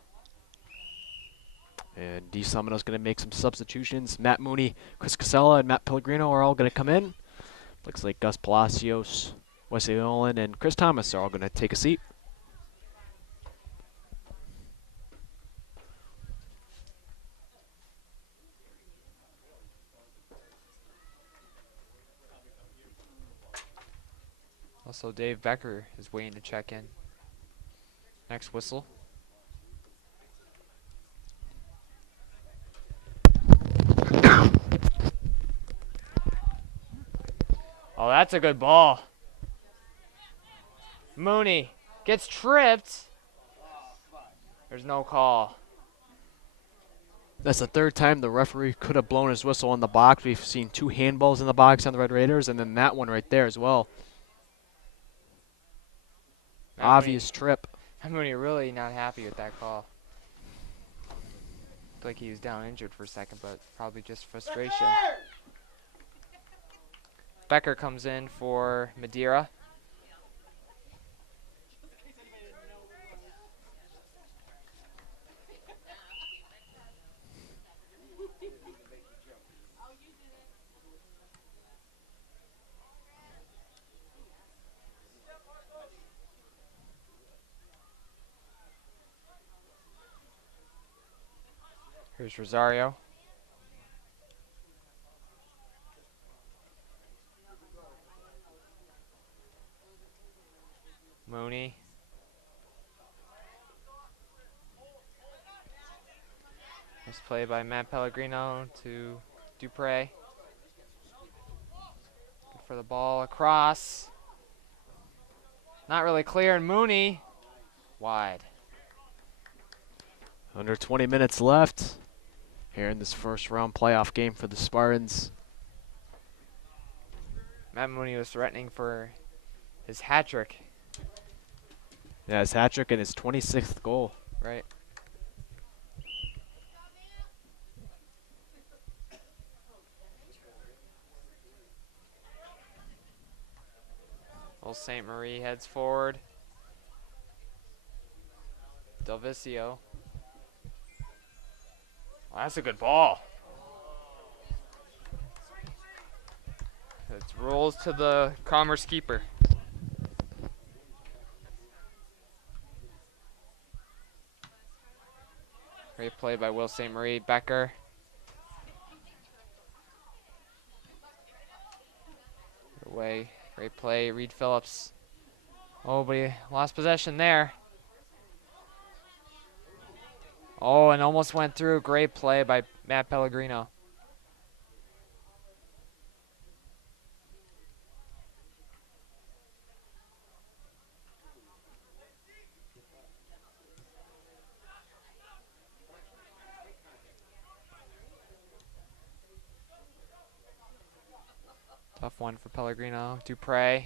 And East Long Meadow's going to make some substitutions. Matt Mooney, Chris Casella, and Matt Pellegrino are all going to come in. Looks like Gus Palacios, Wesley Olin, and Chris Thomas are all going to take a seat. Also, Dave Becker is waiting to check in. Next whistle. Oh, that's a good ball. Mooney gets tripped. There's no call. That's the third time the referee could have blown his whistle in the box. We've seen 2 handballs in the box on the Red Raiders, and then that one right there as well. Obvious trip. Mooney really not happy with that call. Looked like he was down injured for a second, but probably just frustration. Becker comes in for Madeira. Here's Rosario. Mooney. Nice play by Matt Pellegrino to Dupre. Good for the ball across. Not really clear, and Mooney wide. Under 20 minutes left here in this first round playoff game for the Spartans. Matt Mooney was threatening for his hat trick. Yeah, his hat trick and his 26th goal. Right. Old St. Marie heads forward. Delvicio. Oh, that's a good ball. It rolls to the Commerce keeper. Great play by Will St. Marie. Becker. Away. Great play. Reed Phillips. Oh, but he lost possession there. Oh, and almost went through. Great play by Matt Pellegrino. Tough one for Pellegrino. Dupre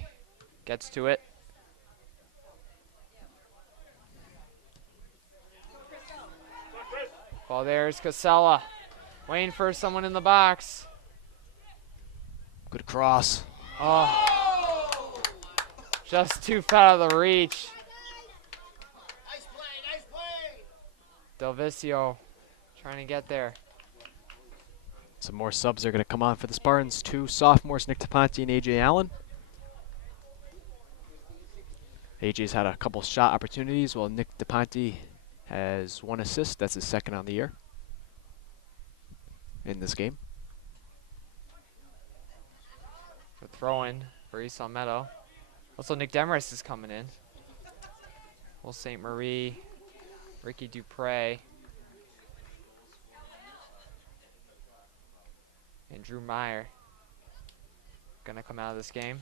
gets to it. Ball there's Casella. Waiting for someone in the box. Good cross. Oh. Just too far out of the reach. Nice play, nice play. Delvicio trying to get there. Some more subs are going to come on for the Spartans. 2 sophomores, Nick Taponte and A.J. Allen. A.J.'s had a couple shot opportunities, while Nick Taponte has 1 assist. That's his 2nd on the year in this game. The throw in for East Meadow. Also, Nick Demarest is coming in. Will St. Marie, Ricky Dupre, and Drew Meyer gonna come out of this game.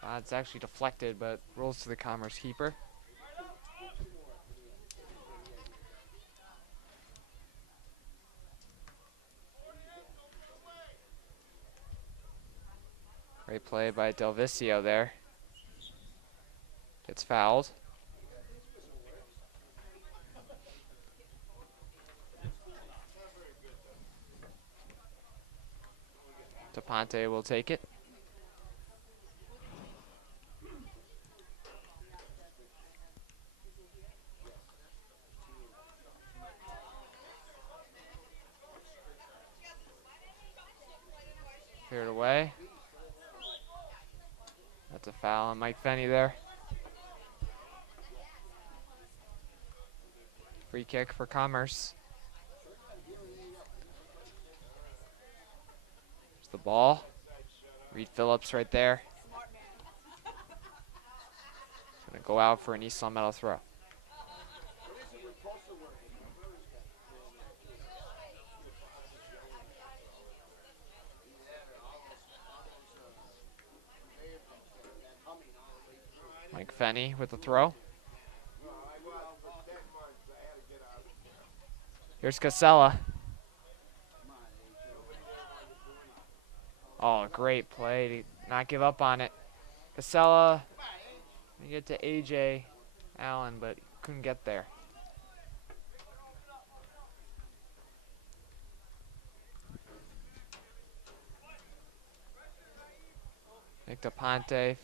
Shot's actually deflected, but rolls to the Commerce keeper. Great play by Delvicio there. Gets fouled. Taponte will take it. Cleared away. That's a foul on Mike Fenney there. Free kick for Commerce. There's the ball. Reed Phillips right there. Gonna go out for an East Long Meadow throw. Fenny with the throw. Here's Casella. Oh, great play to not give up on it. Casella, you get to AJ Allen, but couldn't get there. Nick DePonte.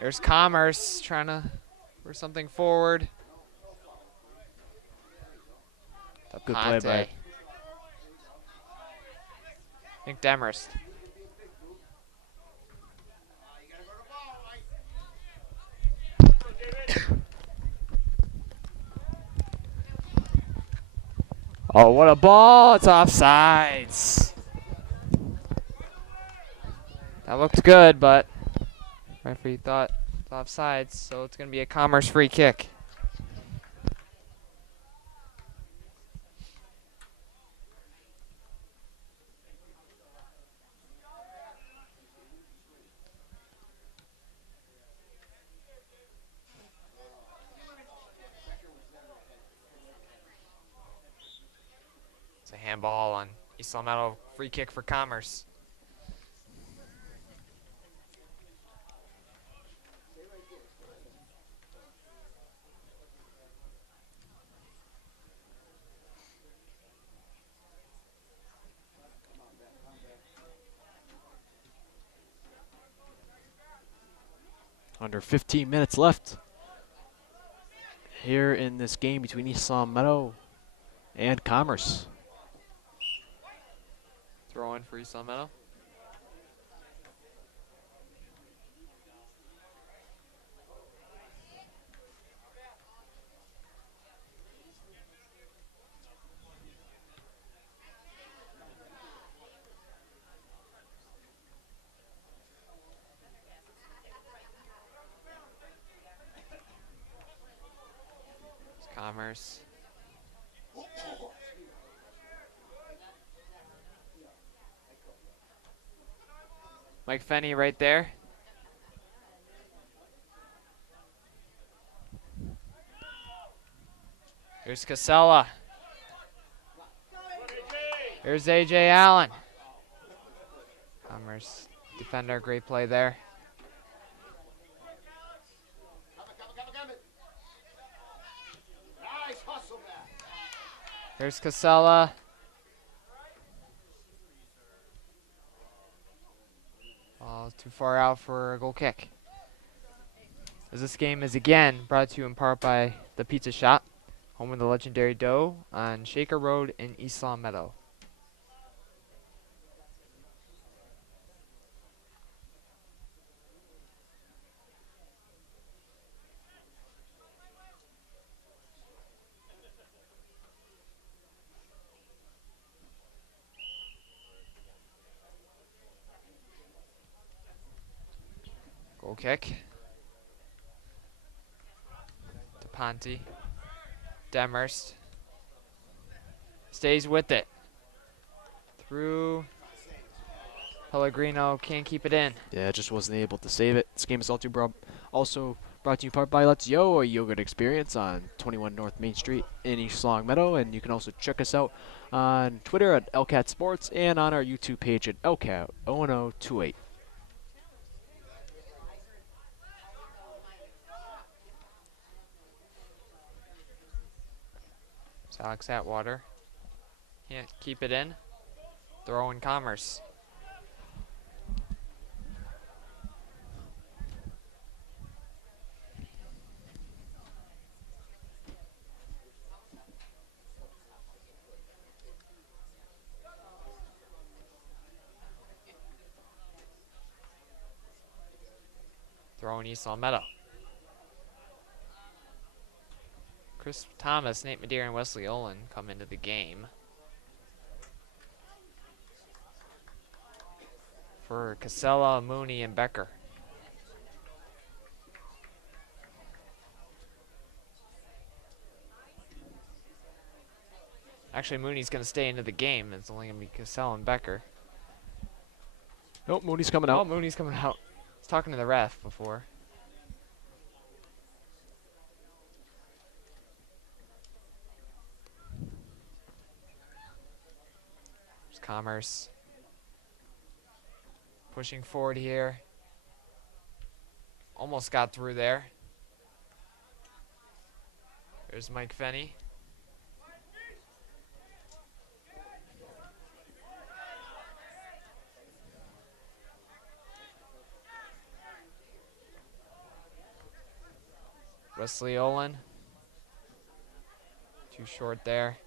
There's Commerce trying to for something forward. Good play by Nick Demarest. Oh, what a ball. It's offsides. That looked good, but referee thought it's offsides, so it's going to be a Commerce free kick. It's a handball on East Meadow, free kick for Commerce. Under 15 minutes left here in this game between East Meadow and Commerce. Throw in for East Meadow. Commerce. Mike Fenny right there. Here's Casella. Here's AJ Allen. Commerce defender, great play there. Here's Casella. Oh, too far out for a goal kick. As this game is again brought to you in part by The Pizza Shop, home of the legendary dough on Shaker Road in East Long Meadow. Goal kick. DePonte. Demarest. Stays with it. Through. Pellegrino can't keep it in. Yeah, just wasn't able to save it. This game is also brought to you in part by Let's Yo, a yogurt experience on 21 North Main Street in East Long Meadow. And you can also check us out on Twitter at LCAT Sports and on our YouTube page at LCAT 0028. It's Alex Atwater. Can't keep it in. Throw in Commerce. Throw in East Long Meadow. Chris Thomas, Nate Madeira, and Wesley Olin come into the game. For Casella, Mooney, and Becker. Actually, Mooney's going to stay into the game. It's only going to be Casella and Becker. Nope, Mooney's coming Oh, out. Mooney's coming out. He's talking to the ref before. There's Commerce. Pushing forward here. Almost got through there. There's Mike Fenney. Wesley Olin. Too short there.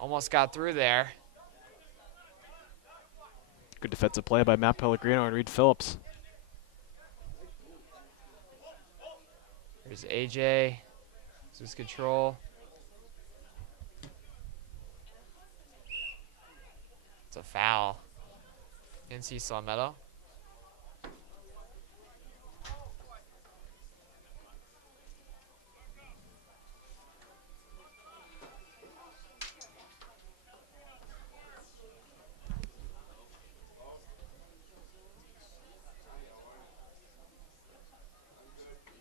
Almost got through there. Good defensive play by Matt Pellegrino and Reed Phillips. There's AJ. Loses control. It's a foul against East Long Meadow.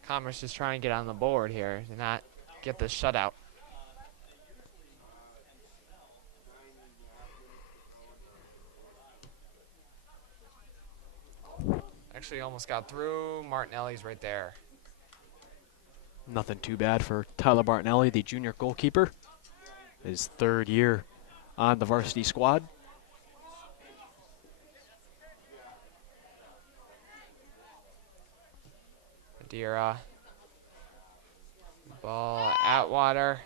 Commerce just trying to get on the board here to not get the shutout. Actually almost got through. Martinelli's right there. Nothing too bad for Tyler Martinelli, the junior goalkeeper. His 3rd year on the varsity squad. Madeira. Ball at water.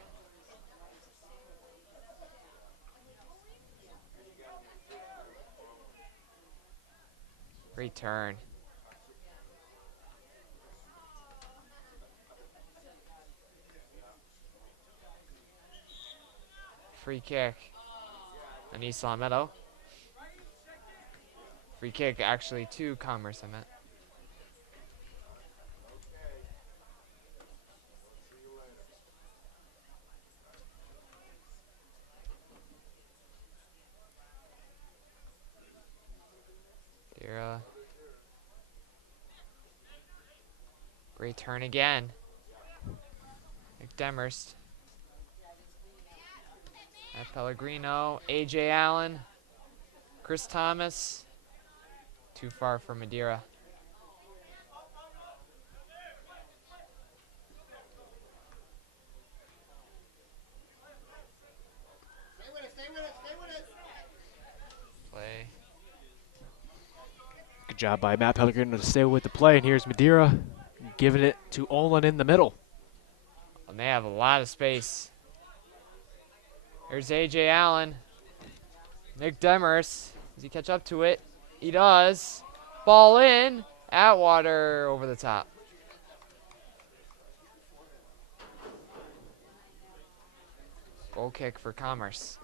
Great turn. Free kick on East Long Meadow. Free kick actually to Commerce, I meant. Madeira. Great turn again. McDemerst. At Pellegrino. AJ Allen. Chris Thomas. Too far for Madeira. Stay with it, stay with it, stay with it. Play. Good job by Matt Pellegrino to stay with the play, and here's Madeira giving it to Olin in the middle. And they have a lot of space. Here's AJ Allen. Nick Demers. Does he catch up to it? He does. Ball in. Atwater over the top. Goal kick for Commerce.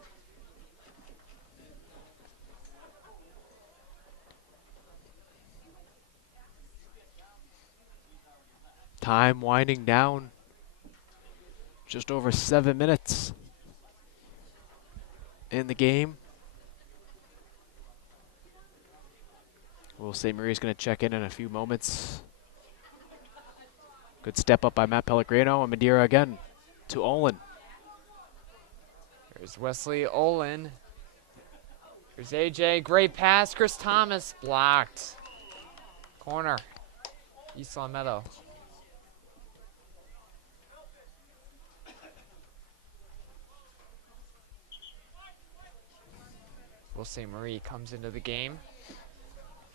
Time winding down. Just over 7 minutes in the game. Will St. Marie's going to check in a few moments. Good step up by Matt Pellegrino, and Madeira again to Olin. There's Wesley Olin. Here's AJ. Great pass. Chris Thomas blocked. Corner. East Long Meadow. Will St. Marie comes into the game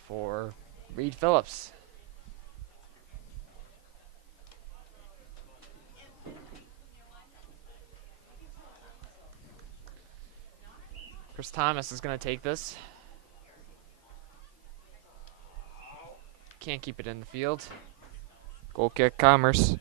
for Reed Phillips. Chris Thomas is going to take this. Can't keep it in the field. Goal kick, Commerce.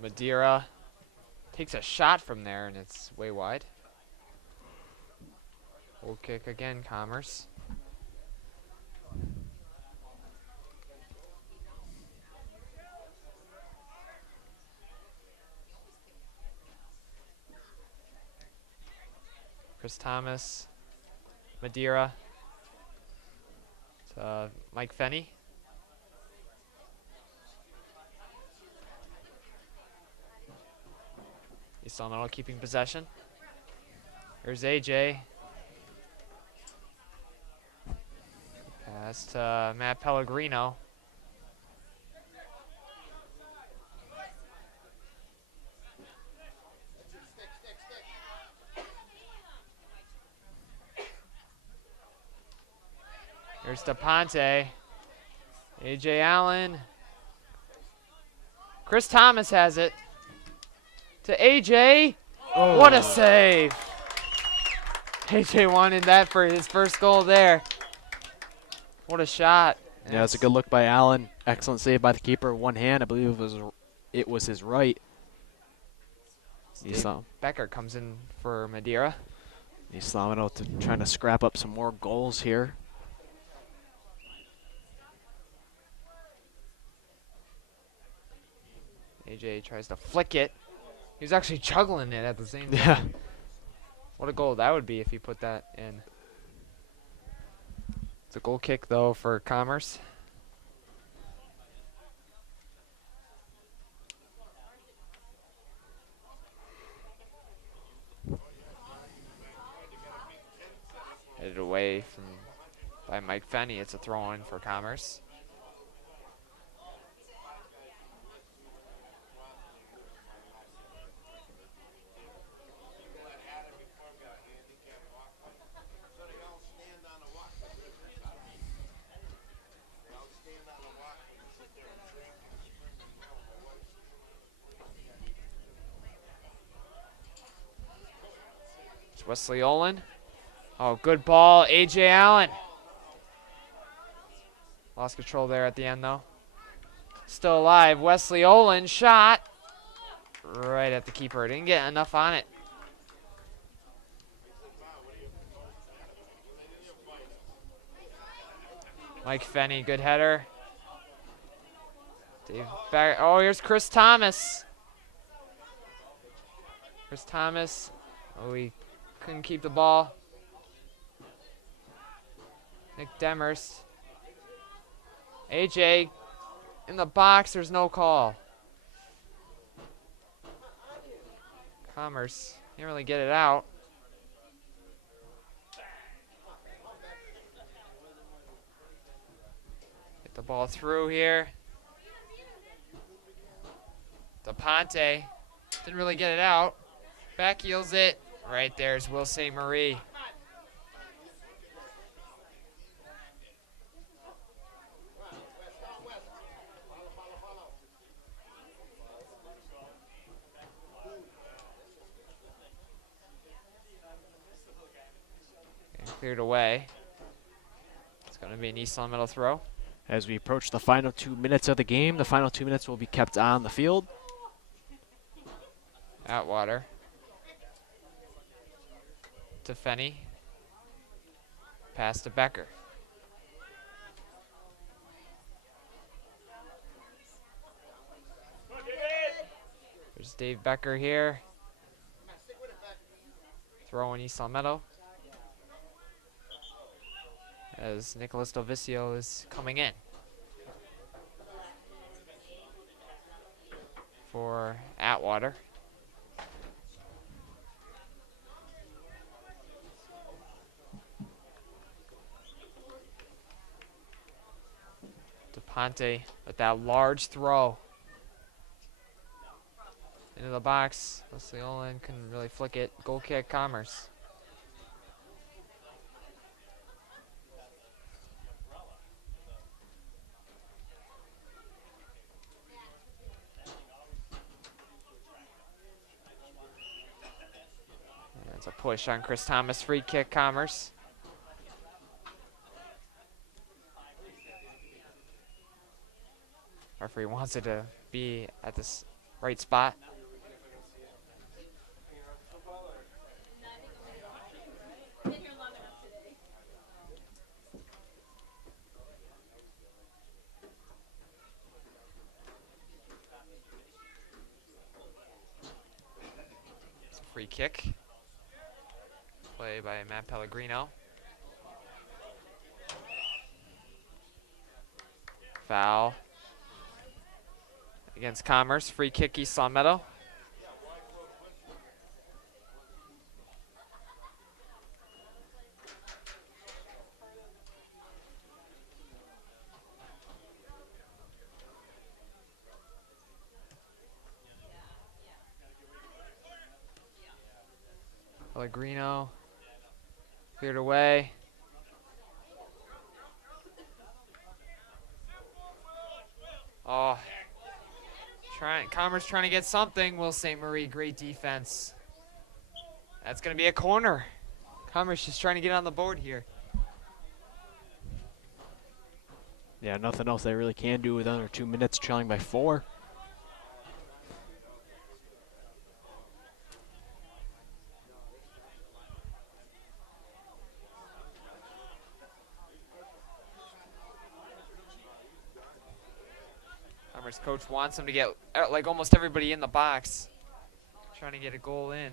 Madeira takes a shot from there, and it's way wide. Goal kick again, Commerce. Chris Thomas, Madeira, to Mike Fenney. East Elemental keeping possession. Here's AJ. Pass to Matt Pellegrino. Here's to Ponte. AJ Allen. Chris Thomas has it. To AJ. Oh. What a save. AJ wanted that for his first goal there. What a shot. Yeah, it's a good look by Allen. Excellent save by the keeper. One hand, I believe it was his right. Becker comes in for Madeira. East Elemental trying to scrap up some more goals here. AJ tries to flick it. He's actually juggling it at the same time. Yeah. What a goal that would be if he put that in. It's a goal kick, though, for Commerce. Headed away by Mike Fenney. It's a throw-in for Commerce. It's Wesley Olin. Oh, good ball, AJ Allen. Lost control there at the end, though. Still alive. Wesley Olin shot right at the keeper. Didn't get enough on it. Mike Fenney, good header. Dave back. Oh, here's Chris Thomas. Chris Thomas. Oh, he couldn't keep the ball. Nick Demers. AJ in the box. There's no call. Commerce can't really get it out. Get the ball through here. To Ponte. Didn't really get it out. Back heels it. Right there's Will St. Marie. And cleared away. It's going to be an East Elemental throw. As we approach the final 2 minutes of the game, the final 2 minutes will be kept on the field. Atwater. To Fenney. Pass to Becker. There's Dave Becker here. Throwing East Elemental. As Nicholas Delvicio is coming in for Atwater. DePonte with that large throw into the box. Wesley Olin couldn't really flick it. Goal kick, Commerce. And it's a push on Chris Thomas. Free kick, Commerce. Referee wants it to be at this Right spot. It's a free kick. Play by Matt Pellegrino. Foul against Commerce. Free kick, East Long Meadow. Pellegrino cleared away. Oh, Commerce trying to get something. Will St. Marie, great defense. That's going to be a corner. Commerce just trying to get on the board here. Yeah, nothing else they really can do with under 2 minutes, trailing by 4. Commerce coach wants him to get like almost everybody in the box. Trying to get a goal in.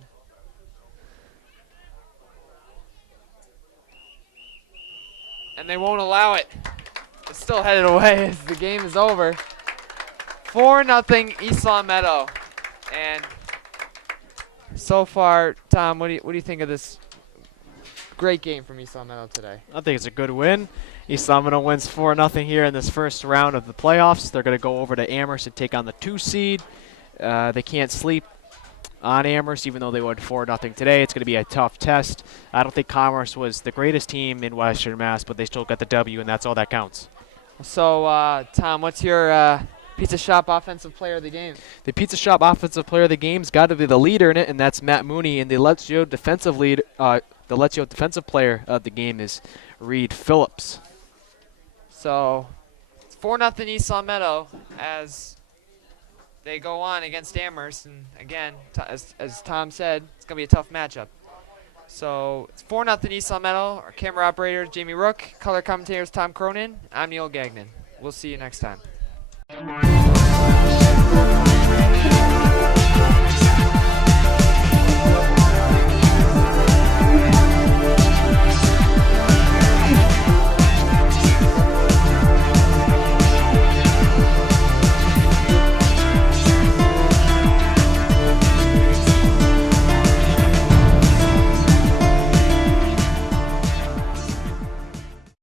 And they won't allow it. It's still headed away as the game is over. 4-0 East Long Meadow. And so far, Tom, what do you think of this great game from East Long Meadow today? I think it's a good win. East Long Meadow wins 4-0 here in this first round of the playoffs. They're going to go over to Amherst and take on the 2 seed. They can't sleep on Amherst, even though they won 4-0 today. It's going to be a tough test. I don't think Commerce was the greatest team in Western Mass, but they still got the W, and that's all that counts. So, Tom, what's your Pizza Shop Offensive Player of the game? The Pizza Shop Offensive Player of the game's got to be the leader in it, and that's Matt Mooney. And the Lazio defensive defensive player of the game is Reed Phillips. So, it's 4-0 East Long Meadow as they go on against Amherst. And again, as Tom said, it's going to be a tough matchup. So, it's 4-0 East Long Meadow. Our camera operator is Jamie Rook. Color commentators Tom Cronin. I'm Neil Gagnon. We'll see you next time.